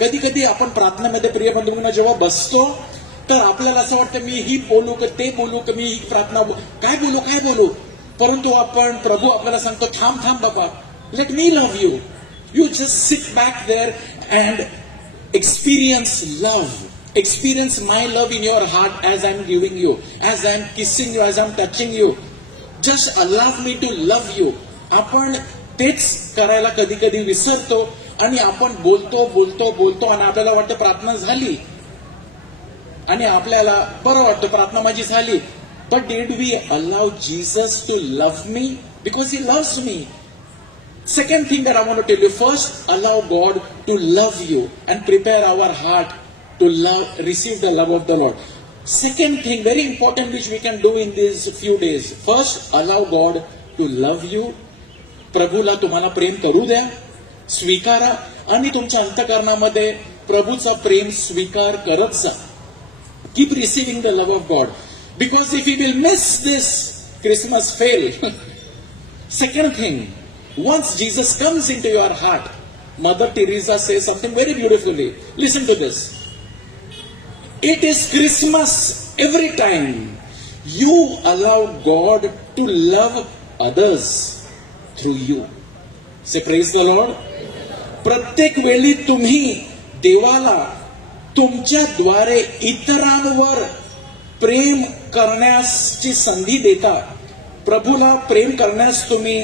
कधी कधी आपण प्रार्थनेमध्ये प्रिय बंधूंना जेव्हा बसतो, तर आपल्याला असं वाटतं, मी ही बोलू का ते बोलू का, मी ही प्रार्थना काय बोलू, परंतु आपण प्रभू आपल्याला सांगतो, थांब बाबा, let me love you. You just sit back there and experience love. Experience my love in your heart as I'm giving you, as I'm kissing you, as I'm touching you. Just allow me to love you. आपण तेच करायला कधी कधी विसरतो आणि आपण बोलतो आणि आपल्याला वाटतं प्रार्थना झाली आणि आपल्याला बरं वाटतं प्रार्थना माझी झाली. But did we allow Jesus to love me? Because he loves me. Second thing that I want to tell you, first, allow God to love you and prepare our heart to receive the love of the Lord. Second thing, very important, which we can do in these few days. First, allow God to love you. प्रभूला तुम्हाला प्रेम करू द्या, स्वीकारा आणि तुमच्या अंतःकरणामध्ये प्रभूचा प्रेम स्वीकार करत जा. Keep receiving the love of God. Because if you will miss this, Christmas fail. Second thing, once Jesus comes into your heart, Mother Teresa says something very beautifully. Listen to this. It is Christmas every time you allow God to love others through you. Say praise the Lord. प्रत्येक वेळी तुम्ही देवाला तुमच्याद्वारे इतरांवर प्रेम करण्याची संधी देता. प्रभूला प्रेम करण्यास तुम्ही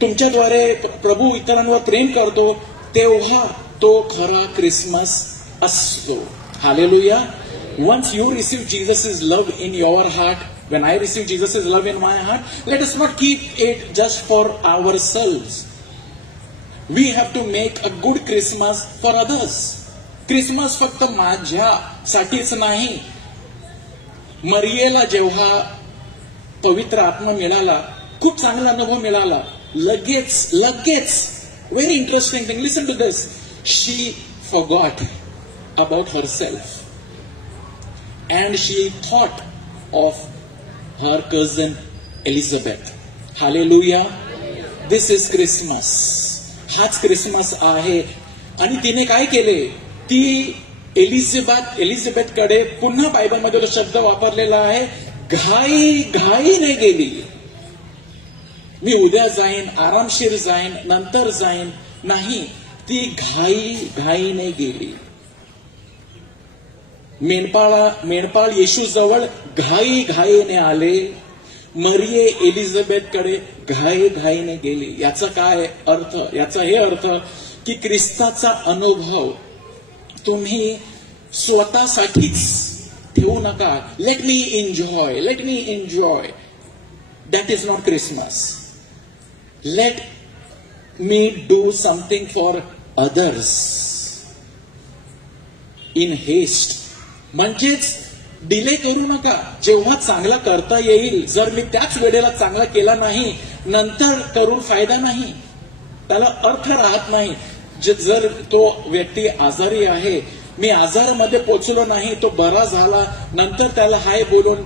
तुमच्याद्वारे प्रभू इतरांवर प्रेम करतो, तेव्हा तो खरा क्रिसमस असतो. Hallelujah. Once you receive Jesus' love in your heart, when I receive Jesus' love in my heart, let us not keep it just for ourselves. We have to make a good Christmas for others. Christmas फक्त माझ्यासाठीच नाही. मरियेला जेव्हा पवित्र आत्मा मिळाला, खूप चांगला अनुभव मिळाला, लगेच very interesting thing, listen to this, she forgot about herself and she thought of her cousin Elizabeth. Hallelujah. This is Christmas. हाच क्रिसमस आहे. आणि तिने काय केले, ती एलिझाबेथकडे पुन्हा बायबलमध्ये तो शब्द वापरलेला आहे, घाईने गेली. मी उद्या जाईन, आरामशीर जाईन, नंतर जाईन, नाही, ती घाईने गेली. मेंढपाळ येशू जवळ घाईने आले, मरिये एलिझाबेथकडे घाईने गेली. याचा काय अर्थ? याचा हे अर्थ की ख्रिस्ताचा अनुभव तुम्ही स्वतःसाठीच ठेवू नका. Let me enjoy. That is not Christmas. Let me do something for others in haste. म्हणजेच डिले करू नका. जेव्हा चांगला करता येईल, जर मी त्याच वेळेला चांगला केला नाही, नंतर करून फायदा नाही, त्याला अर्थ राहत नाही. जर तो व्यक्ती आजारी आहे, मी आजारामध्ये पोचलो नाही, तो बरा झाला, नंतर त्याला हाय बोलून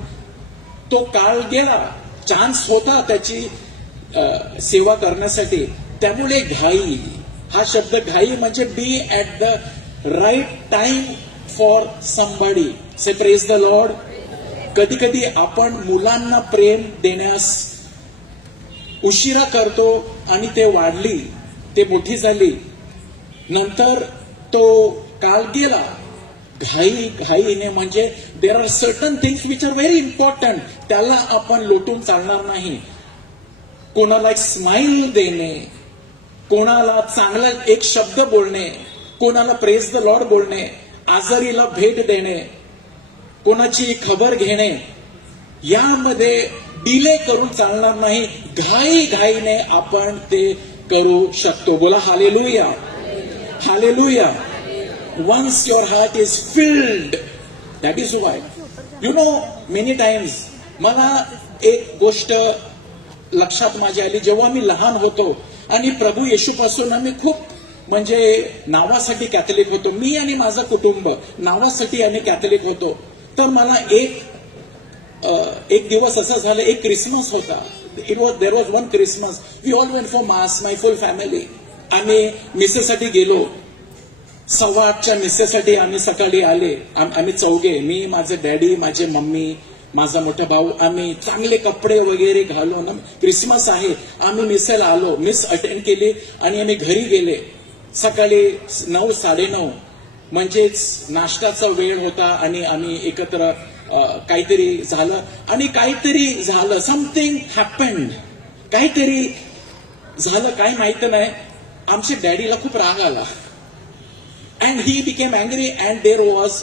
तो काळ गेला, चान्स होता त्याची सेवा करण्यासाठी. त्यामुळे घाई, हा शब्द घाई म्हणजे be at the right time for somebody. Say praise the Lord. कधी कधी आपण मुलांना प्रेम देण्यास उशिरा करतो आणि ते वाढली, ते मोठी झाली, नंतर तो काल गेला घाईने. म्हणजे there are certain things which are very important, त्याला आपण लोटून चालणार नाही. कोणाला एक स्माइल देणे, कोणाला चांगला एक शब्द बोलणे, कोणाला प्रेज द लॉर्ड बोलणे, आजारीला भेट देणे, कोणाची खबर घेणे, यामध्ये डिले करून चालणार नाही. घाईने आपण ते करू शकतो. बोला hallelujah, hallelujah. Once your heart is filled, that is why. You know, many times मला एक गोष्ट लक्षात माझी आली. जेव्हा मी लहान होतो आणि प्रभू येशूपासून आम्ही खूप म्हणजे नावासाठी कॅथलिक होतो, मी आणि माझं कुटुंब नावासाठी आम्ही कॅथलिक होतो. तर मला एक दिवस असं झालं, एक क्रिसमस होता. There was one Christmas. We all went for mass, my full family. आम्ही मिसेसाठी गेलो. 8:15च्या मिसेसाठी आम्ही सकाळी आले. आम्ही चौघे, मी, माझे डॅडी, माझे मम्मी, माझा मोठा भाऊ. आम्ही चांगले कपडे वगैरे घालून, क्रिसमस आहे, आम्ही मिसेला आलो. मिस अटेंड केली आणि आम्ही घरी गेले. सकाळी 9, 9:30 म्हणजेच नाश्त्याचा वेळ होता आणि आम्ही एकत्र काहीतरी झालं आणि काहीतरी झालं. समथिंग हॅपन्ड, काहीतरी झालं, काय माहित नाही. आमच्या डॅडीला खूप राग आला. And he became angry and there was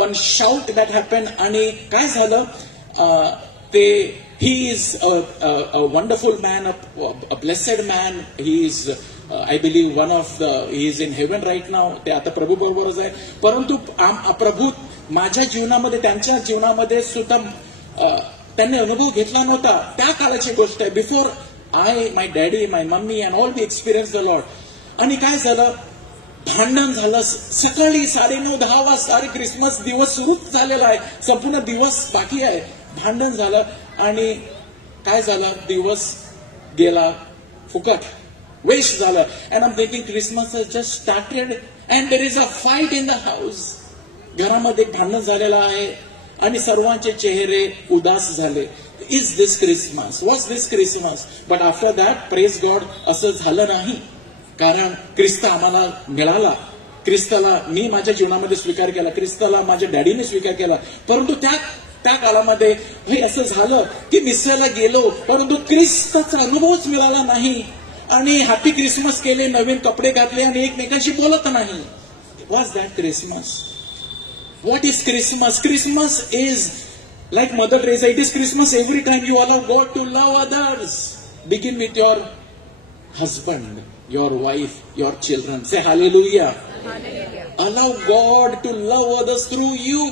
one shout that happened. आणि काय झालं, he is a wonderful man, a blessed man. He is I believe he is in heaven right now. ते आता प्रभू बरोबरच आहे. परंतु प्रभू माझ्या जीवनामध्ये, त्यांच्या जीवनामध्ये सुद्धा त्यांनी अनुभव घेतला नव्हता. त्या काळाची गोष्ट आहे. Before my daddy, my mummy and all we experience the Lord. आणि काय झालं, भांडण झालं. सकाळी 9:30, 10 वाजता, अरे क्रिसमस दिवस सुरूच झालेला आहे, संपूर्ण दिवस बाकी आहे. भांडण झालं आणि काय झालं, दिवस गेला फुकट, वेस्ट झालं. And I am thinking Christmas has just started and there is a fight in the house. घरामध्ये भांडण झालेलं आहे आणि सर्वांचे चेहरे उदास झाले. Is this Christmas? Was this Christmas? But after that, praise God, असं झालं नाही. कारण ख्रिस्त आम्हाला मिळाला. ख्रिस्ताला मी माझ्या जीवनामध्ये स्वीकार केला, ख्रिस्ताला माझ्या डॅडीने स्वीकार केला. परंतु त्या काळामध्ये हे असं झालं की मिसळला गेलो, परंतु ख्रिस्ताचा अनुभवच मिळाला नाही. आणि हॅपी क्रिसमस केले, नवीन कपडे घातले आणि एकमेकांशी बोलत नाही. Was that Christmas? What is Christmas? Christmas is like Mother Teresa. It is Christmas every time you allow God to love others. Begin with your husband, your wife, your children. Say hallelujah. Hallelujah. Allow God to love others through you.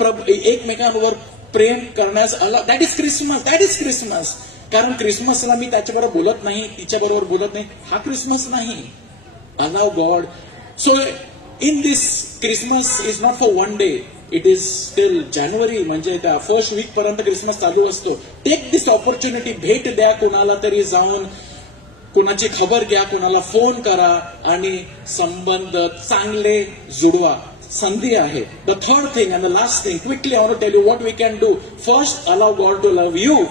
एकमेकांवर प्रेम करण्यास allow. That is Christmas. That is Christmas. कारण क्रिसमसला मी त्याच्याबरोबर बोलत नाही, तिच्याबरोबर बोलत नाही, हा क्रिसमस नाही. Allow God. So in this Christmas is not for one day. It is till जानेवारी, म्हणजे त्या फर्स्ट वीक पर्यंत क्रिसमस चालू असतो. Take this opportunity. भेट द्या, कोणाला तरी जाऊन कोणाची खबर घ्या, कोणाला फोन करा आणि संबंध चांगले जुडवा. संधी आहे. The third thing and the last thing, quickly I want to tell you what we can do. First, allow God to love you.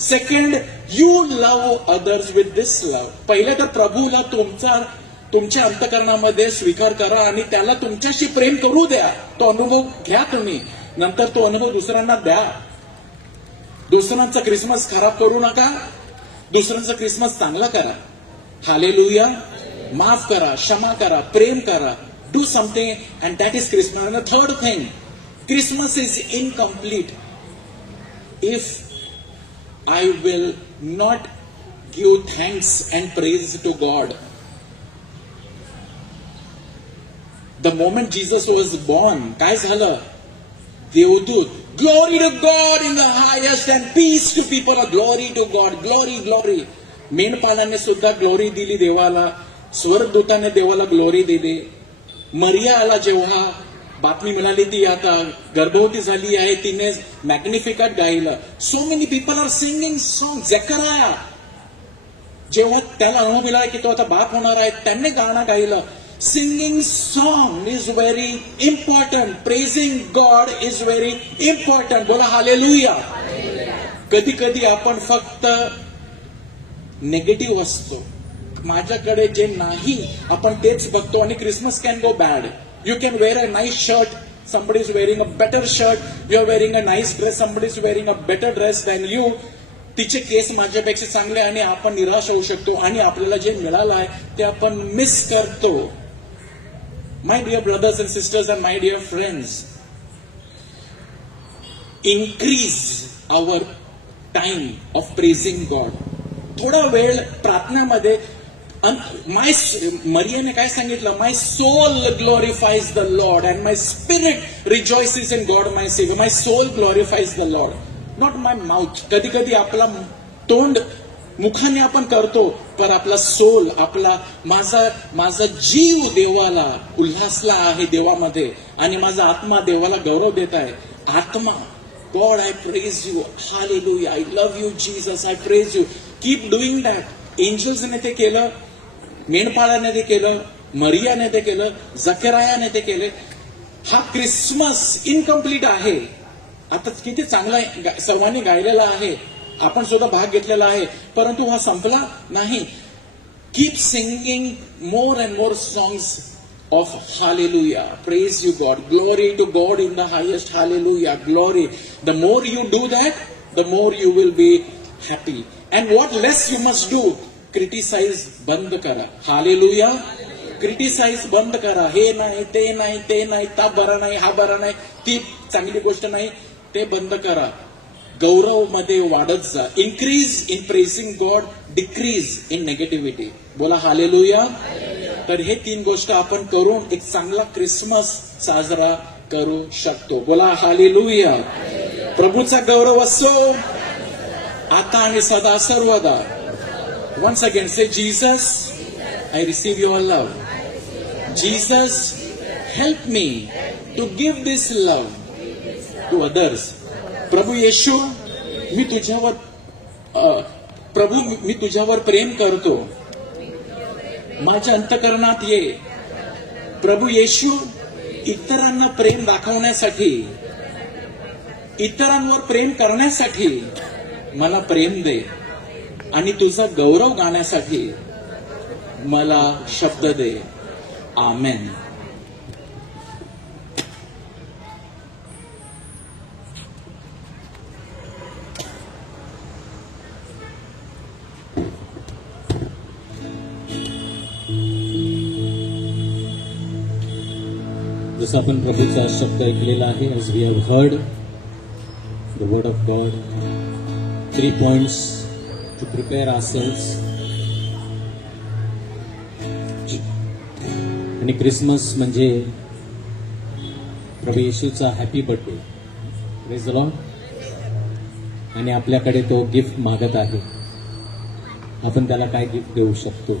Second, you love others with this love. पहिलं तर प्रभूला तुमच्या अंतकरणामध्ये स्वीकार करा आणि त्याला तुमच्याशी प्रेम करू द्या. तो अनुभव घ्या तुम्ही. नंतर तो अनुभव दुसऱ्यांना द्या. दुसऱ्यांचा क्रिसमस खराब करू नका, दुसऱ्यांचा क्रिसमस चांगला करा. हालेलुया. माफ करा, क्षमा करा, प्रेम करा. Do something and that is Christmas. And the third thing, Christmas is incomplete if I will not give thanks and praise to God. The moment Jesus was born, काय झालं? देवदूत, glory to God in the highest and peace to people. Glory to God, glory, glory. मेंढपाळाने सुद्धा ग्लोरी दिली देवाला, स्वर्गदूताने देवाला ग्लोरी दिली. मरियाला जेव्हा बातमी मिळाली ती आता गर्भवती झाली आहे, तिने मॅग्निफिकट गायलं. So many people are singing song. झकराया जेव्हा त्याला अनुभव मिळाला की तो आता बाप होणार आहे, त्यांनी गाणं गायलं. Singing song is very important. Praising God is very important. बोला हालेलुया. कधी कधी आपण फक्त निगेटिव्ह असतो. माझ्याकडे जे नाही आपण तेच बघतो आणि Christmas can go bad. You can wear a nice shirt, somebody is wearing a better shirt, you are wearing a nice dress, somebody is wearing a better dress than you. तिचे केस माझ्यापेक्षा चांगले आणि आपण निराश होऊ शकतो आणि आपल्याला जे मिळालं आहे ते आपण मिस करतो. My dear brothers and sisters and my dear friends, increase our time of praising God. थोडा वेळ प्रार्थनेमध्ये मरियाने काय सांगितलं? My soul glorifies the Lord and my spirit rejoices in God my saviour. My soul glorifies the Lord, not my mouth. कधी कधी आपला तोंड मुखाने आपण करतो, पण आपला सोल, आपला माझा जीव देवाला उल्हासला आहे देवामध्ये आणि माझा आत्मा देवाला गौरव देत आहे. आत्मा, God I praise you, hallelujah, I love you Jesus, I praise you. Keep doing that. एंजल्सने ते केलं, मेंढपाळाने ते केलं, मरियाने ते केलं, जकरायाने ते केले. हा क्रिसमस इनकम्प्लीट आहे. आता किती चांगला सर्वांनी गायलेला आहे, आपण सुद्धा भाग घेतलेला आहे, परंतु हा संपला नाही. Keep singing more and more songs of hallelujah. Praise you God, glory to God in the highest, hallelujah, glory. The more you do that, the more you will be happy. And what less you must do, criticize बंद करा. Hallelujah. Criticise बंद करा. हे नाही, ते नाही, ते नाही, ता बरा नाही, हा बरा नाही, ती चांगली गोष्ट नाही, ते बंद करा. गौरव मध्ये वाढत जा. Increase in praising God, decrease in negativity. बोला हालेलुया. तर हे 3 गोष्ट आपण करून एक चांगला क्रिसमस साजरा करू शकतो. बोला हालेलुया. प्रभूचा गौरव असो आता आणि सदा सर्वदा. Once again, say, Jesus, I receive your love. Jesus, help me to give this love to others. प्रभू येशू, मी तुझ्यावर प्रेम करतो. माझ्या अंतःकरणात ये. प्रभू येशू, इतरांना प्रेम दाखवण्यासाठी, इतरांवर प्रेम करण्यासाठी मला प्रेम दे आणि तुझा गौरव गाण्यासाठी मला शब्द दे. आमेन. जसं आपण प्रभूचा शब्द ऐकलेला आहे, as we have heard the word of God, 3 points to prepare ourselves. आणि क्रिसमस म्हणजे प्रभू येशूचा happy birthday. Praise the Lord. आणि आपल्याकडे तो गिफ्ट मागत आहे. आपण त्याला काय गिफ्ट देऊ शकतो?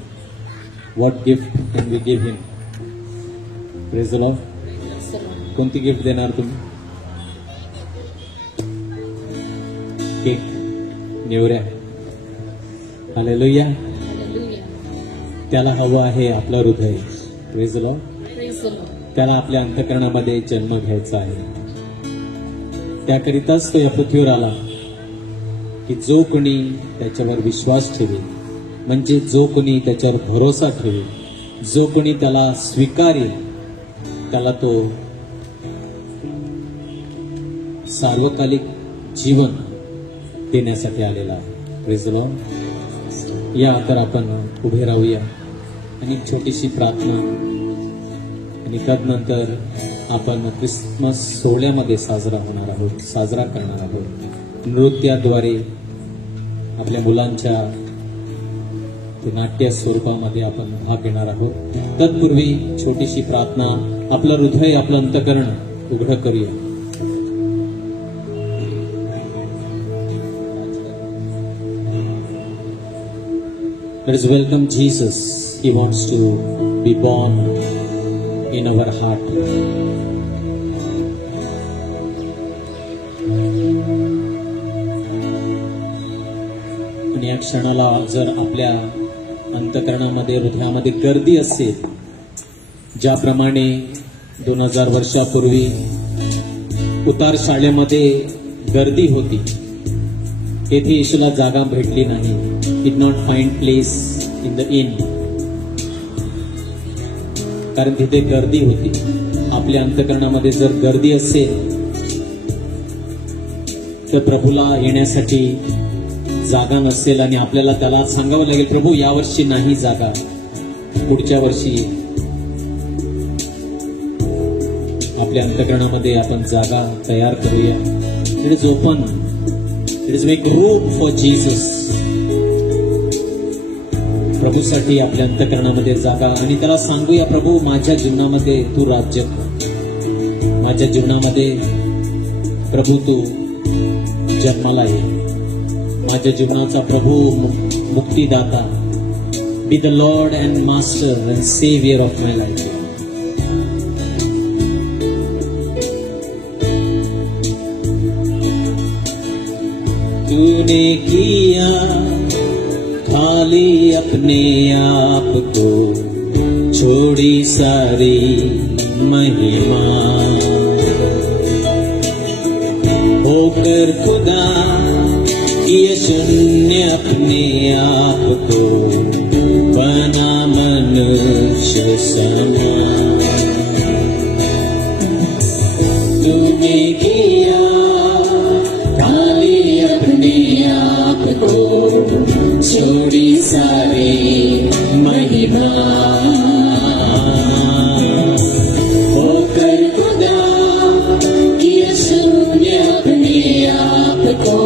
What gift can we give him? Praise the Lord. कोणती गिफ्ट देणार तुम्ही? केक, नेवऱ्या. हालेलुया. त्याला हवं आहे आपलं हृदय. Praise the Lord. त्याला आपल्या अंतःकरणामध्ये जन्म घ्यायचा आहे. त्याकरिताच तो या पृथ्वीवर आला की जो कोणी त्याच्यावर विश्वास ठेवेल, म्हणजे जो कोणी त्याच्यावर भरोसा ठेवेल, जो कोणी त्याला स्वीकारेल, त्याला तो सार्वकालिक जीवन देण्यासाठी आलेला आहे. Praise the Lord. या तर आपण उभे राहूया आणि छोटीशी प्रार्थना आणि तदनंतर आपण क्रिसमस सोहळ्यामध्ये साजरा करणार आहोत. नृत्याद्वारे आपल्या मुलांच्या नाट्य स्वरूपामध्ये आपण भाग घेणार आहोत. तत्पूर्वी छोटीशी प्रार्थना. आपलं हृदय, आपलं अंतःकरण उघडं करूया. Let us welcome Jesus. He wants to be born in our heart. आणि या क्षणाला जर आपल्या अंतःकरणामध्ये, हृदयामध्ये गर्दी असेल ज्याप्रमाणे 2000 वर्षापूर्वी उतार शाळेमध्ये गर्दी होती, तेथे येशूला जागा भेटली नाही. Did not find place in the in, कारण तिथे गर्दी होती. आपल्या अंतःकरणामध्ये जर गर्दी असेल तर प्रभूला येण्यासाठी जागा नसेल आणि आपल्याला त्याला सांगावं लागेल, प्रभू यावर्षी नाही जागा, पुढच्या वर्षी. आपल्या अंतःकरणामध्ये आपण जागा तयार करूया. It is open, it is make room for Jesus. प्रभूसाठी आपल्या अंतःकरणामध्ये जागा, आणि त्याला सांगूया, प्रभू माझ्या जीवनामध्ये तू राज्य कर, माझ्या जीवनामध्ये प्रभू तू जन्माला ये, माझ्या जीवनाचा प्रभू मुक्तीदाता. Be the Lord and master and saviour of my life. तूने किया खाली अपने आप को, छोड़ी सारी महिमा, होकर खुदा ये शून्य अपने आप को, बना मनुष्य समान. तूने किया खाली अपने आप को, छोड़ी सारी महिमा, होकर खुदा ये शून्य अपने आप को,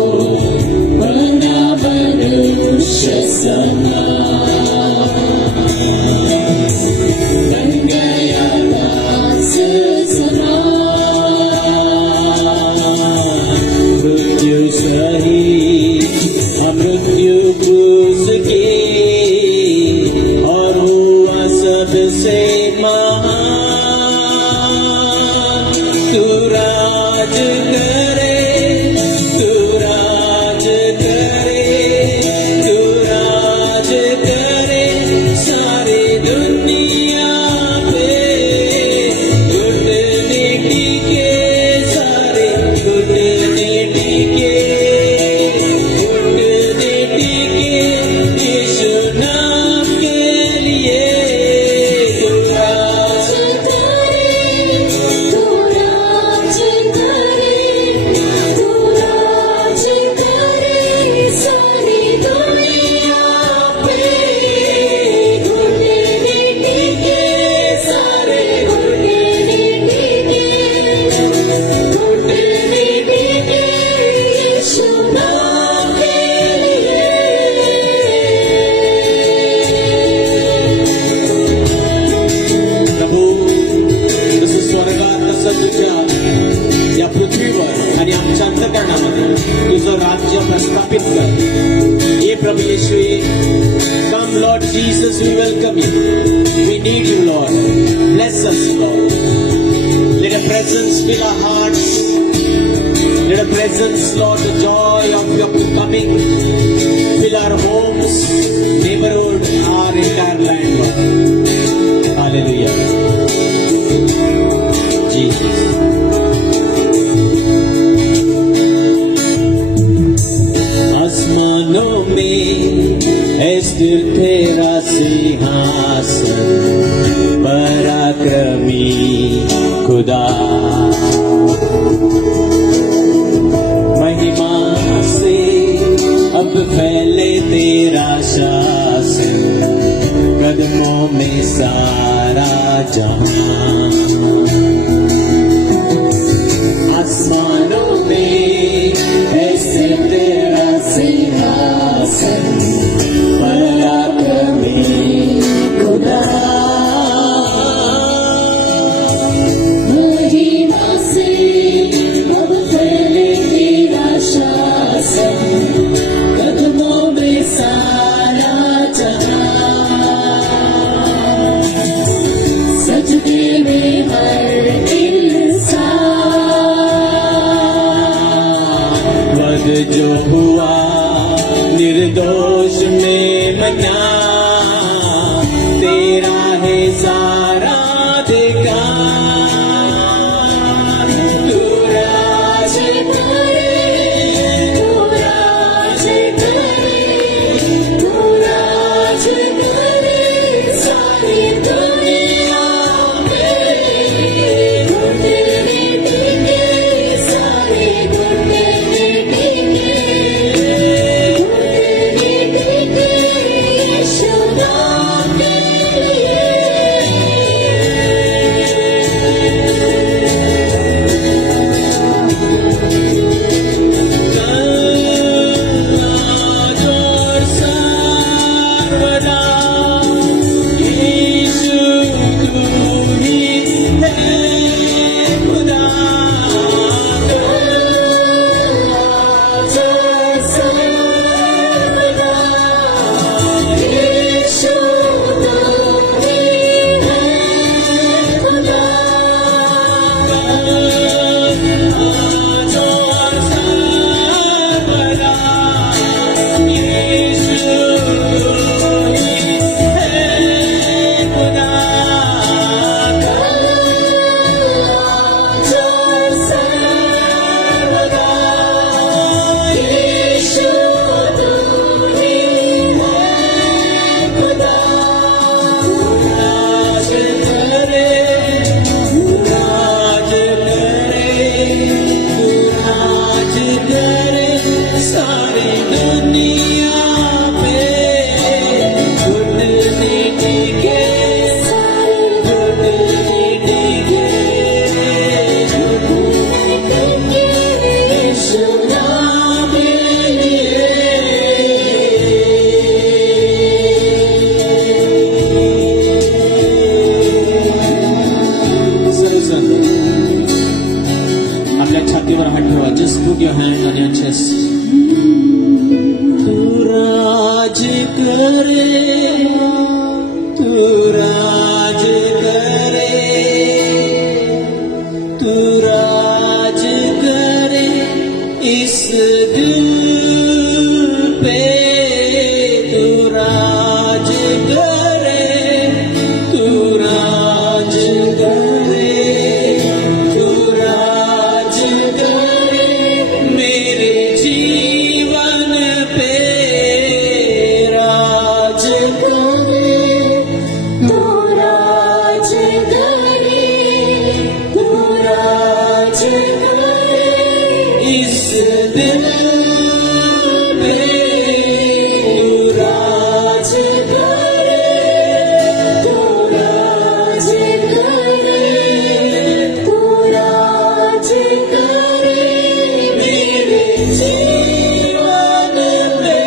बना मनुष्य समान. बन गया दास समान, मृत्यु सही मृत्यु क्रूस की, और हुआ सबसे महान. तू राज करे, तू राज करे, तू राज करे सारी दुनिया पे. घुटने टिके सारे, घुटने टिके, घुटने टिके यीशु नाम के लिए. तू राज करे, तू राज करे, तू राज करे सारी दुनिया पे. घुटने टिके सारे, घुटने टिके, घुटने टिके यीशु नाम के लिए. प्रभू जसं स्वर्गात तसं तुझ्या या पृथ्वीवर आणि आमच्या अंतःकरणामध्ये तुझं राज्य प्रस्थापित कर. हे प्रभू येशू, come Lord Jesus, we welcome you. We need you Lord. Bless us Lord. Let a presence fill our hearts. Let a presence, Lord, the joy of your coming fill our homes, neighborhood, our entire land, Lord. Hallelujah. Jesus. आसमानों में है स्थिर तेरा सिंहासन, पराक्रमी खुदा. महिमा से अब फैले तेरा शासन, कदमों में सारा जहां. आसमानों में ऐसे तेरा सिंहासन, पराक्रमी खुदा. महिमा से अब फैले तेरा शासन, कदमों में सारा जहां. सजदे में हर इंसान, वध जो हुआ निर्दोष में मना, तेरा है सारा राज करे, तू राज करे, तू राज करे इस दिल पे, तू राज करे, तू राज करे, तू राज करे मेरे जीवन पे, राज करे, तू राज करे, तू राज करे इस दिल पे, तू राज करे, तू राज करे, तू राज करे मेरे जीवन में।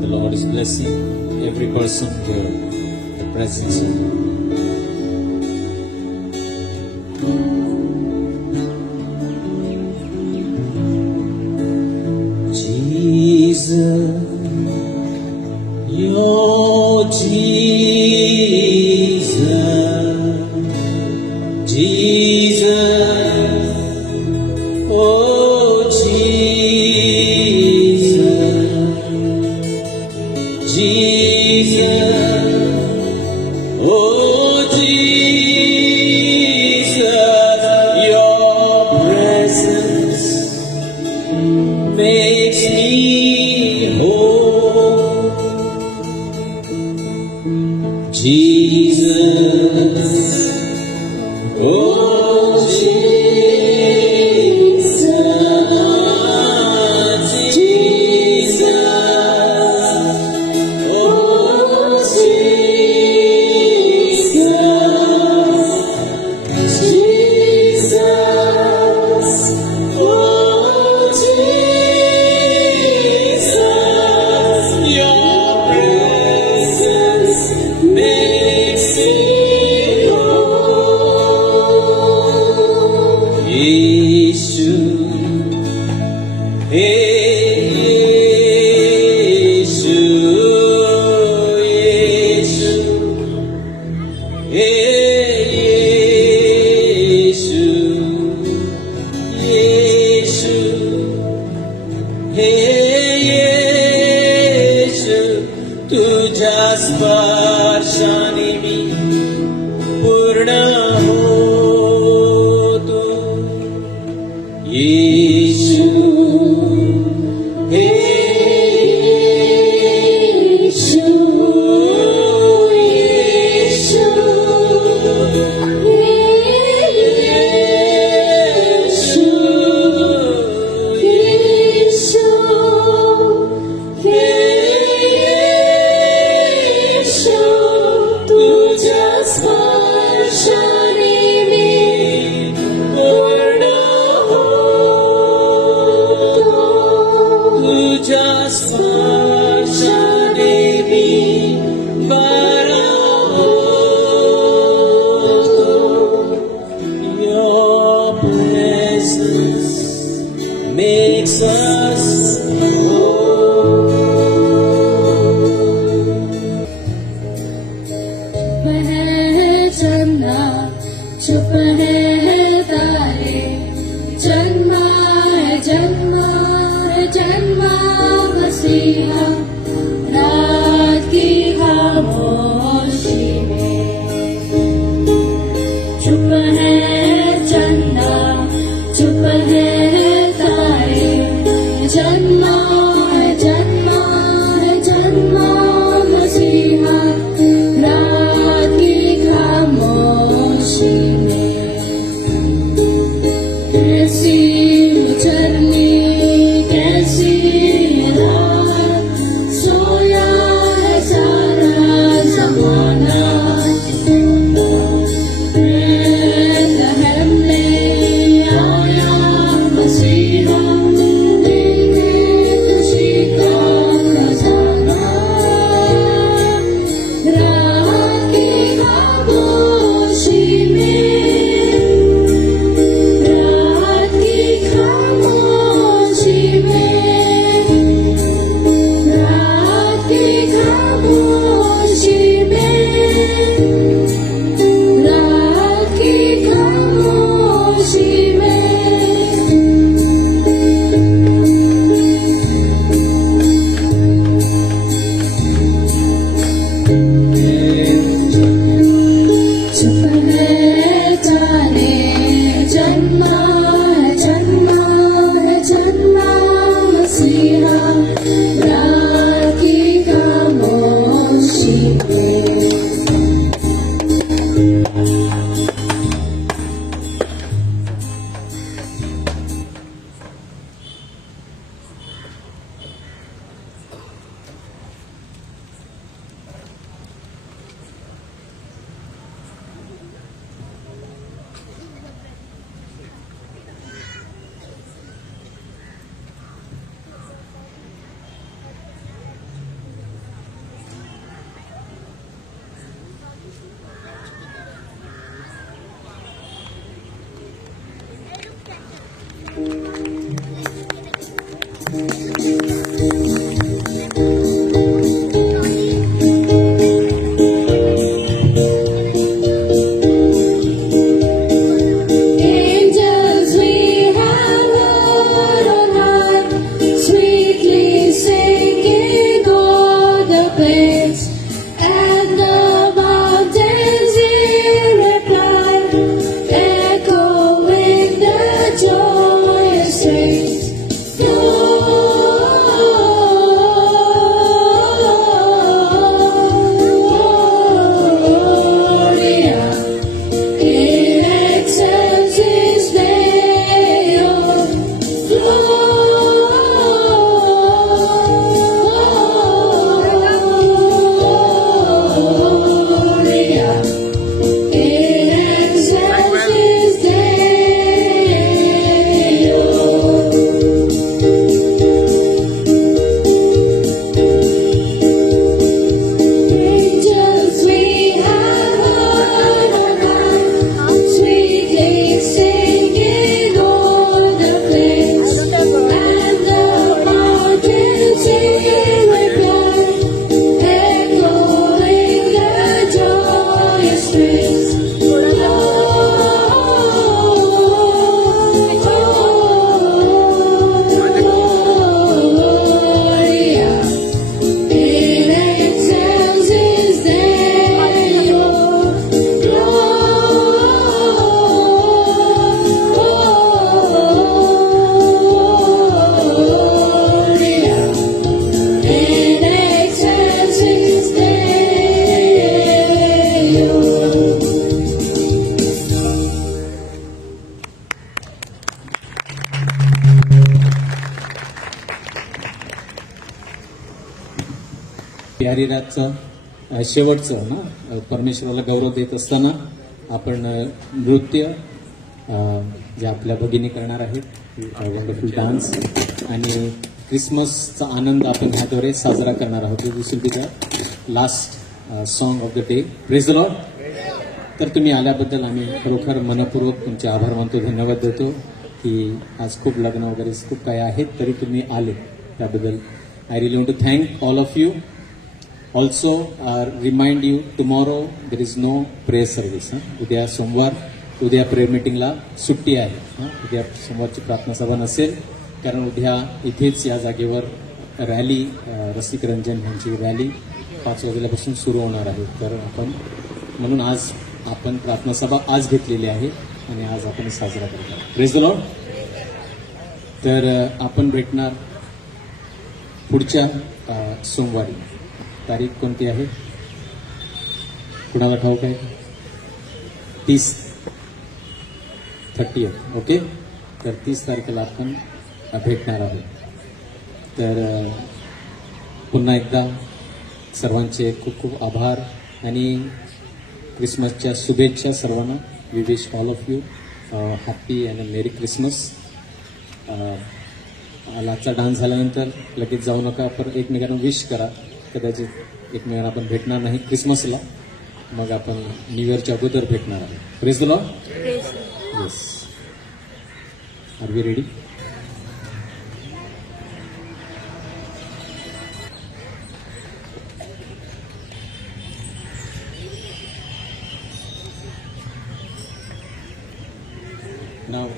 The Lord is blessing every person here, the presence of Jesus, your Jesus, Jesus, oh Jesus, Jesus, oh Jesus, your presence makes me whole. Jesus, oh Jesus, Jesus, oh Jesus, Jesus, oh Jesus, your presence makes me whole. Yeshu, Yeshu, Yeshu, Yeshu, Yeshu, तुझ्या स्पर्शाने मी पूर्ण होतो. येशू, येशू, येशू, तुझ्या स्पर्शाने मी पूर्ण होतो. तुझ्या स्पर्शाने मी बरा होतो. Your presence makes us whole. चन्ना चुप है तारे, जन्मा है जन्मा है जन्मा मसीहा रात की खामोशी में. चुप है चन्ना चुप है तारे, जन्मा है जन्मा है जन्मा मसीहा रात की खामोशी में. कैसी उजड़नी कैसी रात, सोया है सारा जमाना. Bethlehem में आया मसीहा, Angels we have heard on high, sweetly singing o'er the plains, and the mountains in reply, echoing the joyous strains. Gloria in excelsis Deo, Gloria in excelsis Deo. Angels we have heard on high, sweetly singing o'er the plains, and the mountains in reply, echoing the joyous strains. Gloria in excelsis Deo, Gloria in excelsis Deo. प्यारी रातचं शेवटचं ना परमेश्वराला गौरव देत असताना आपण नृत्य जे आपल्या भगिनी करणार आहेत वंडरफुल डान्स आणि क्रिसमसचा आनंद आपण ह्याद्वारे साजरा करणार आहोत. This will be the last song of the day. Praise the Lord. तर तुम्ही आल्याबद्दल आम्ही खरोखर मनपूर्वक तुमचे आभार मानतो, धन्यवाद देतो की आज खूप लग्न वगैरे खूप काही आहेत तरी तुम्ही आले त्याबद्दल. I really want to thank all of you. Also, remind you, tomorrow there is no prayer service. उद्या सोमवार, उद्या प्रेयर मीटिंगला सुट्टी आहे. उद्या सोमवारची प्रार्थना सभा नसेल कारण उद्या इथेच या जागेवर रॅली, रसिक रंजन यांची रॅली 5 वाजल्यापासून सुरू होणार आहे. तर आपण म्हणून आज आपण प्रार्थना सभा आज घेतलेली आहे आणि आज आपण साजरा करतो. Praise the Lord. तर आपण भेटणार पुढच्या सोमवारी. तारीख कोणती आहे कुणाला ठाऊक आहे? 30 ओके. तर 30 तारखेला आपण भेटणार आहोत. तर पुन्हा एकदा सर्वांचे खूप खूप आभार आणि क्रिसमसच्या शुभेच्छा सर्वांना. We wish all of you happy and merry Christmas. आजचा डान्स झाल्यानंतर लगेच जाऊ नका, पण एकमेकांना विश करा. कदाचित एकमेकांना आपण भेटणार नाही क्रिसमसला, मग आपण न्यू इयरच्या अगोदर भेटणार आहोत. Praise the Lord. Yes. Are we ready? नाव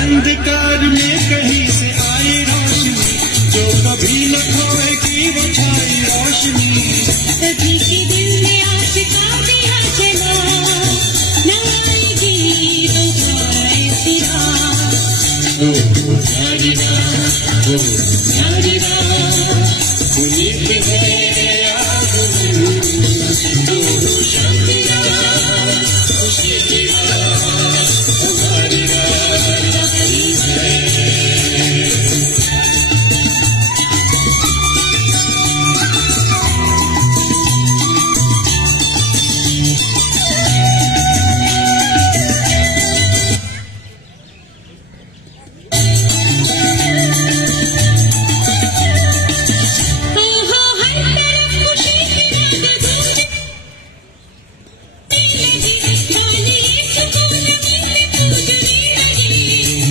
अंधकार में कहीं से आई रोशनी, जो कभी न खोएगी वो छाई रोशनी। सभी के दिल में आशिका दिया चला, न आएगी दोबारा ऐसी रात। नारी रात, नारी रात, उन्हीं की है याद में, तो शांति रात, खुशी की रात, हमारी रात आई है।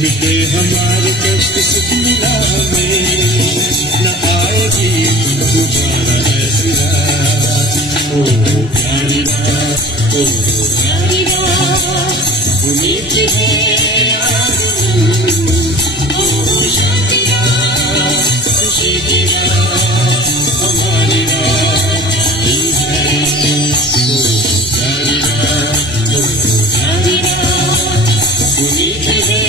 मिटे हमारे कष्ट सुख मिला हमें, न आएगी दोबारा ऐसी रात। ओ नारी रात, ओ नारी रात, उन्हीं की है याद में, ओ शांति रात, खुशी की रात, हमारी रात आई है। ओ नारी रात, ओ नारी रात, उन्हीं की है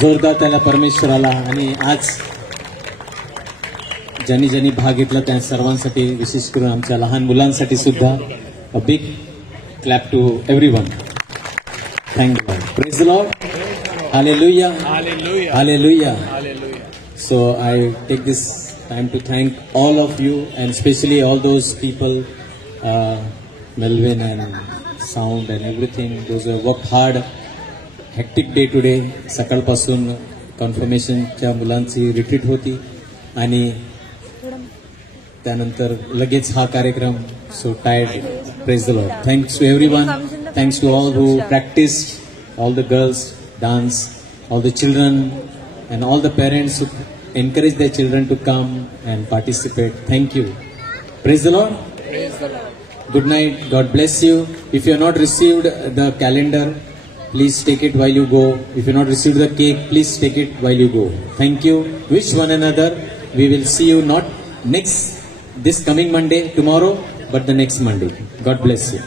जोरदार त्याला परमेश्वराला आणि आज ज्यांनी ज्यांनी भाग घेतला त्या सर्वांसाठी, विशेष करून आमच्या लहान मुलांसाठी सुद्धा a big clap to everyone. Thank you. Praise the Lord. Hallelujah. Hallelujah. So I take this time to thank all of you, and especially all those people, Melvin and sound and everything, those who have worked hard. Hectic day today. सकाळपासून कन्फर्मेशनच्या मुलांची रिट्रीट होती आणि त्यानंतर लगेच हा कार्यक्रम. So tired. Praise the Lord. Thanks to everyone. Thanks to all who practised, all the girls dance, all the children and all the parents who encourage their children to come and participate. Thank you. Praise the Lord. Praise the Lord. Good night. God bless you. If you have not received the calendar, please take it while you go. If you have not received the cake, please take it while you go. Thank you. Wish one another. We will see you not this coming Monday, tomorrow, but the next Monday. God bless you.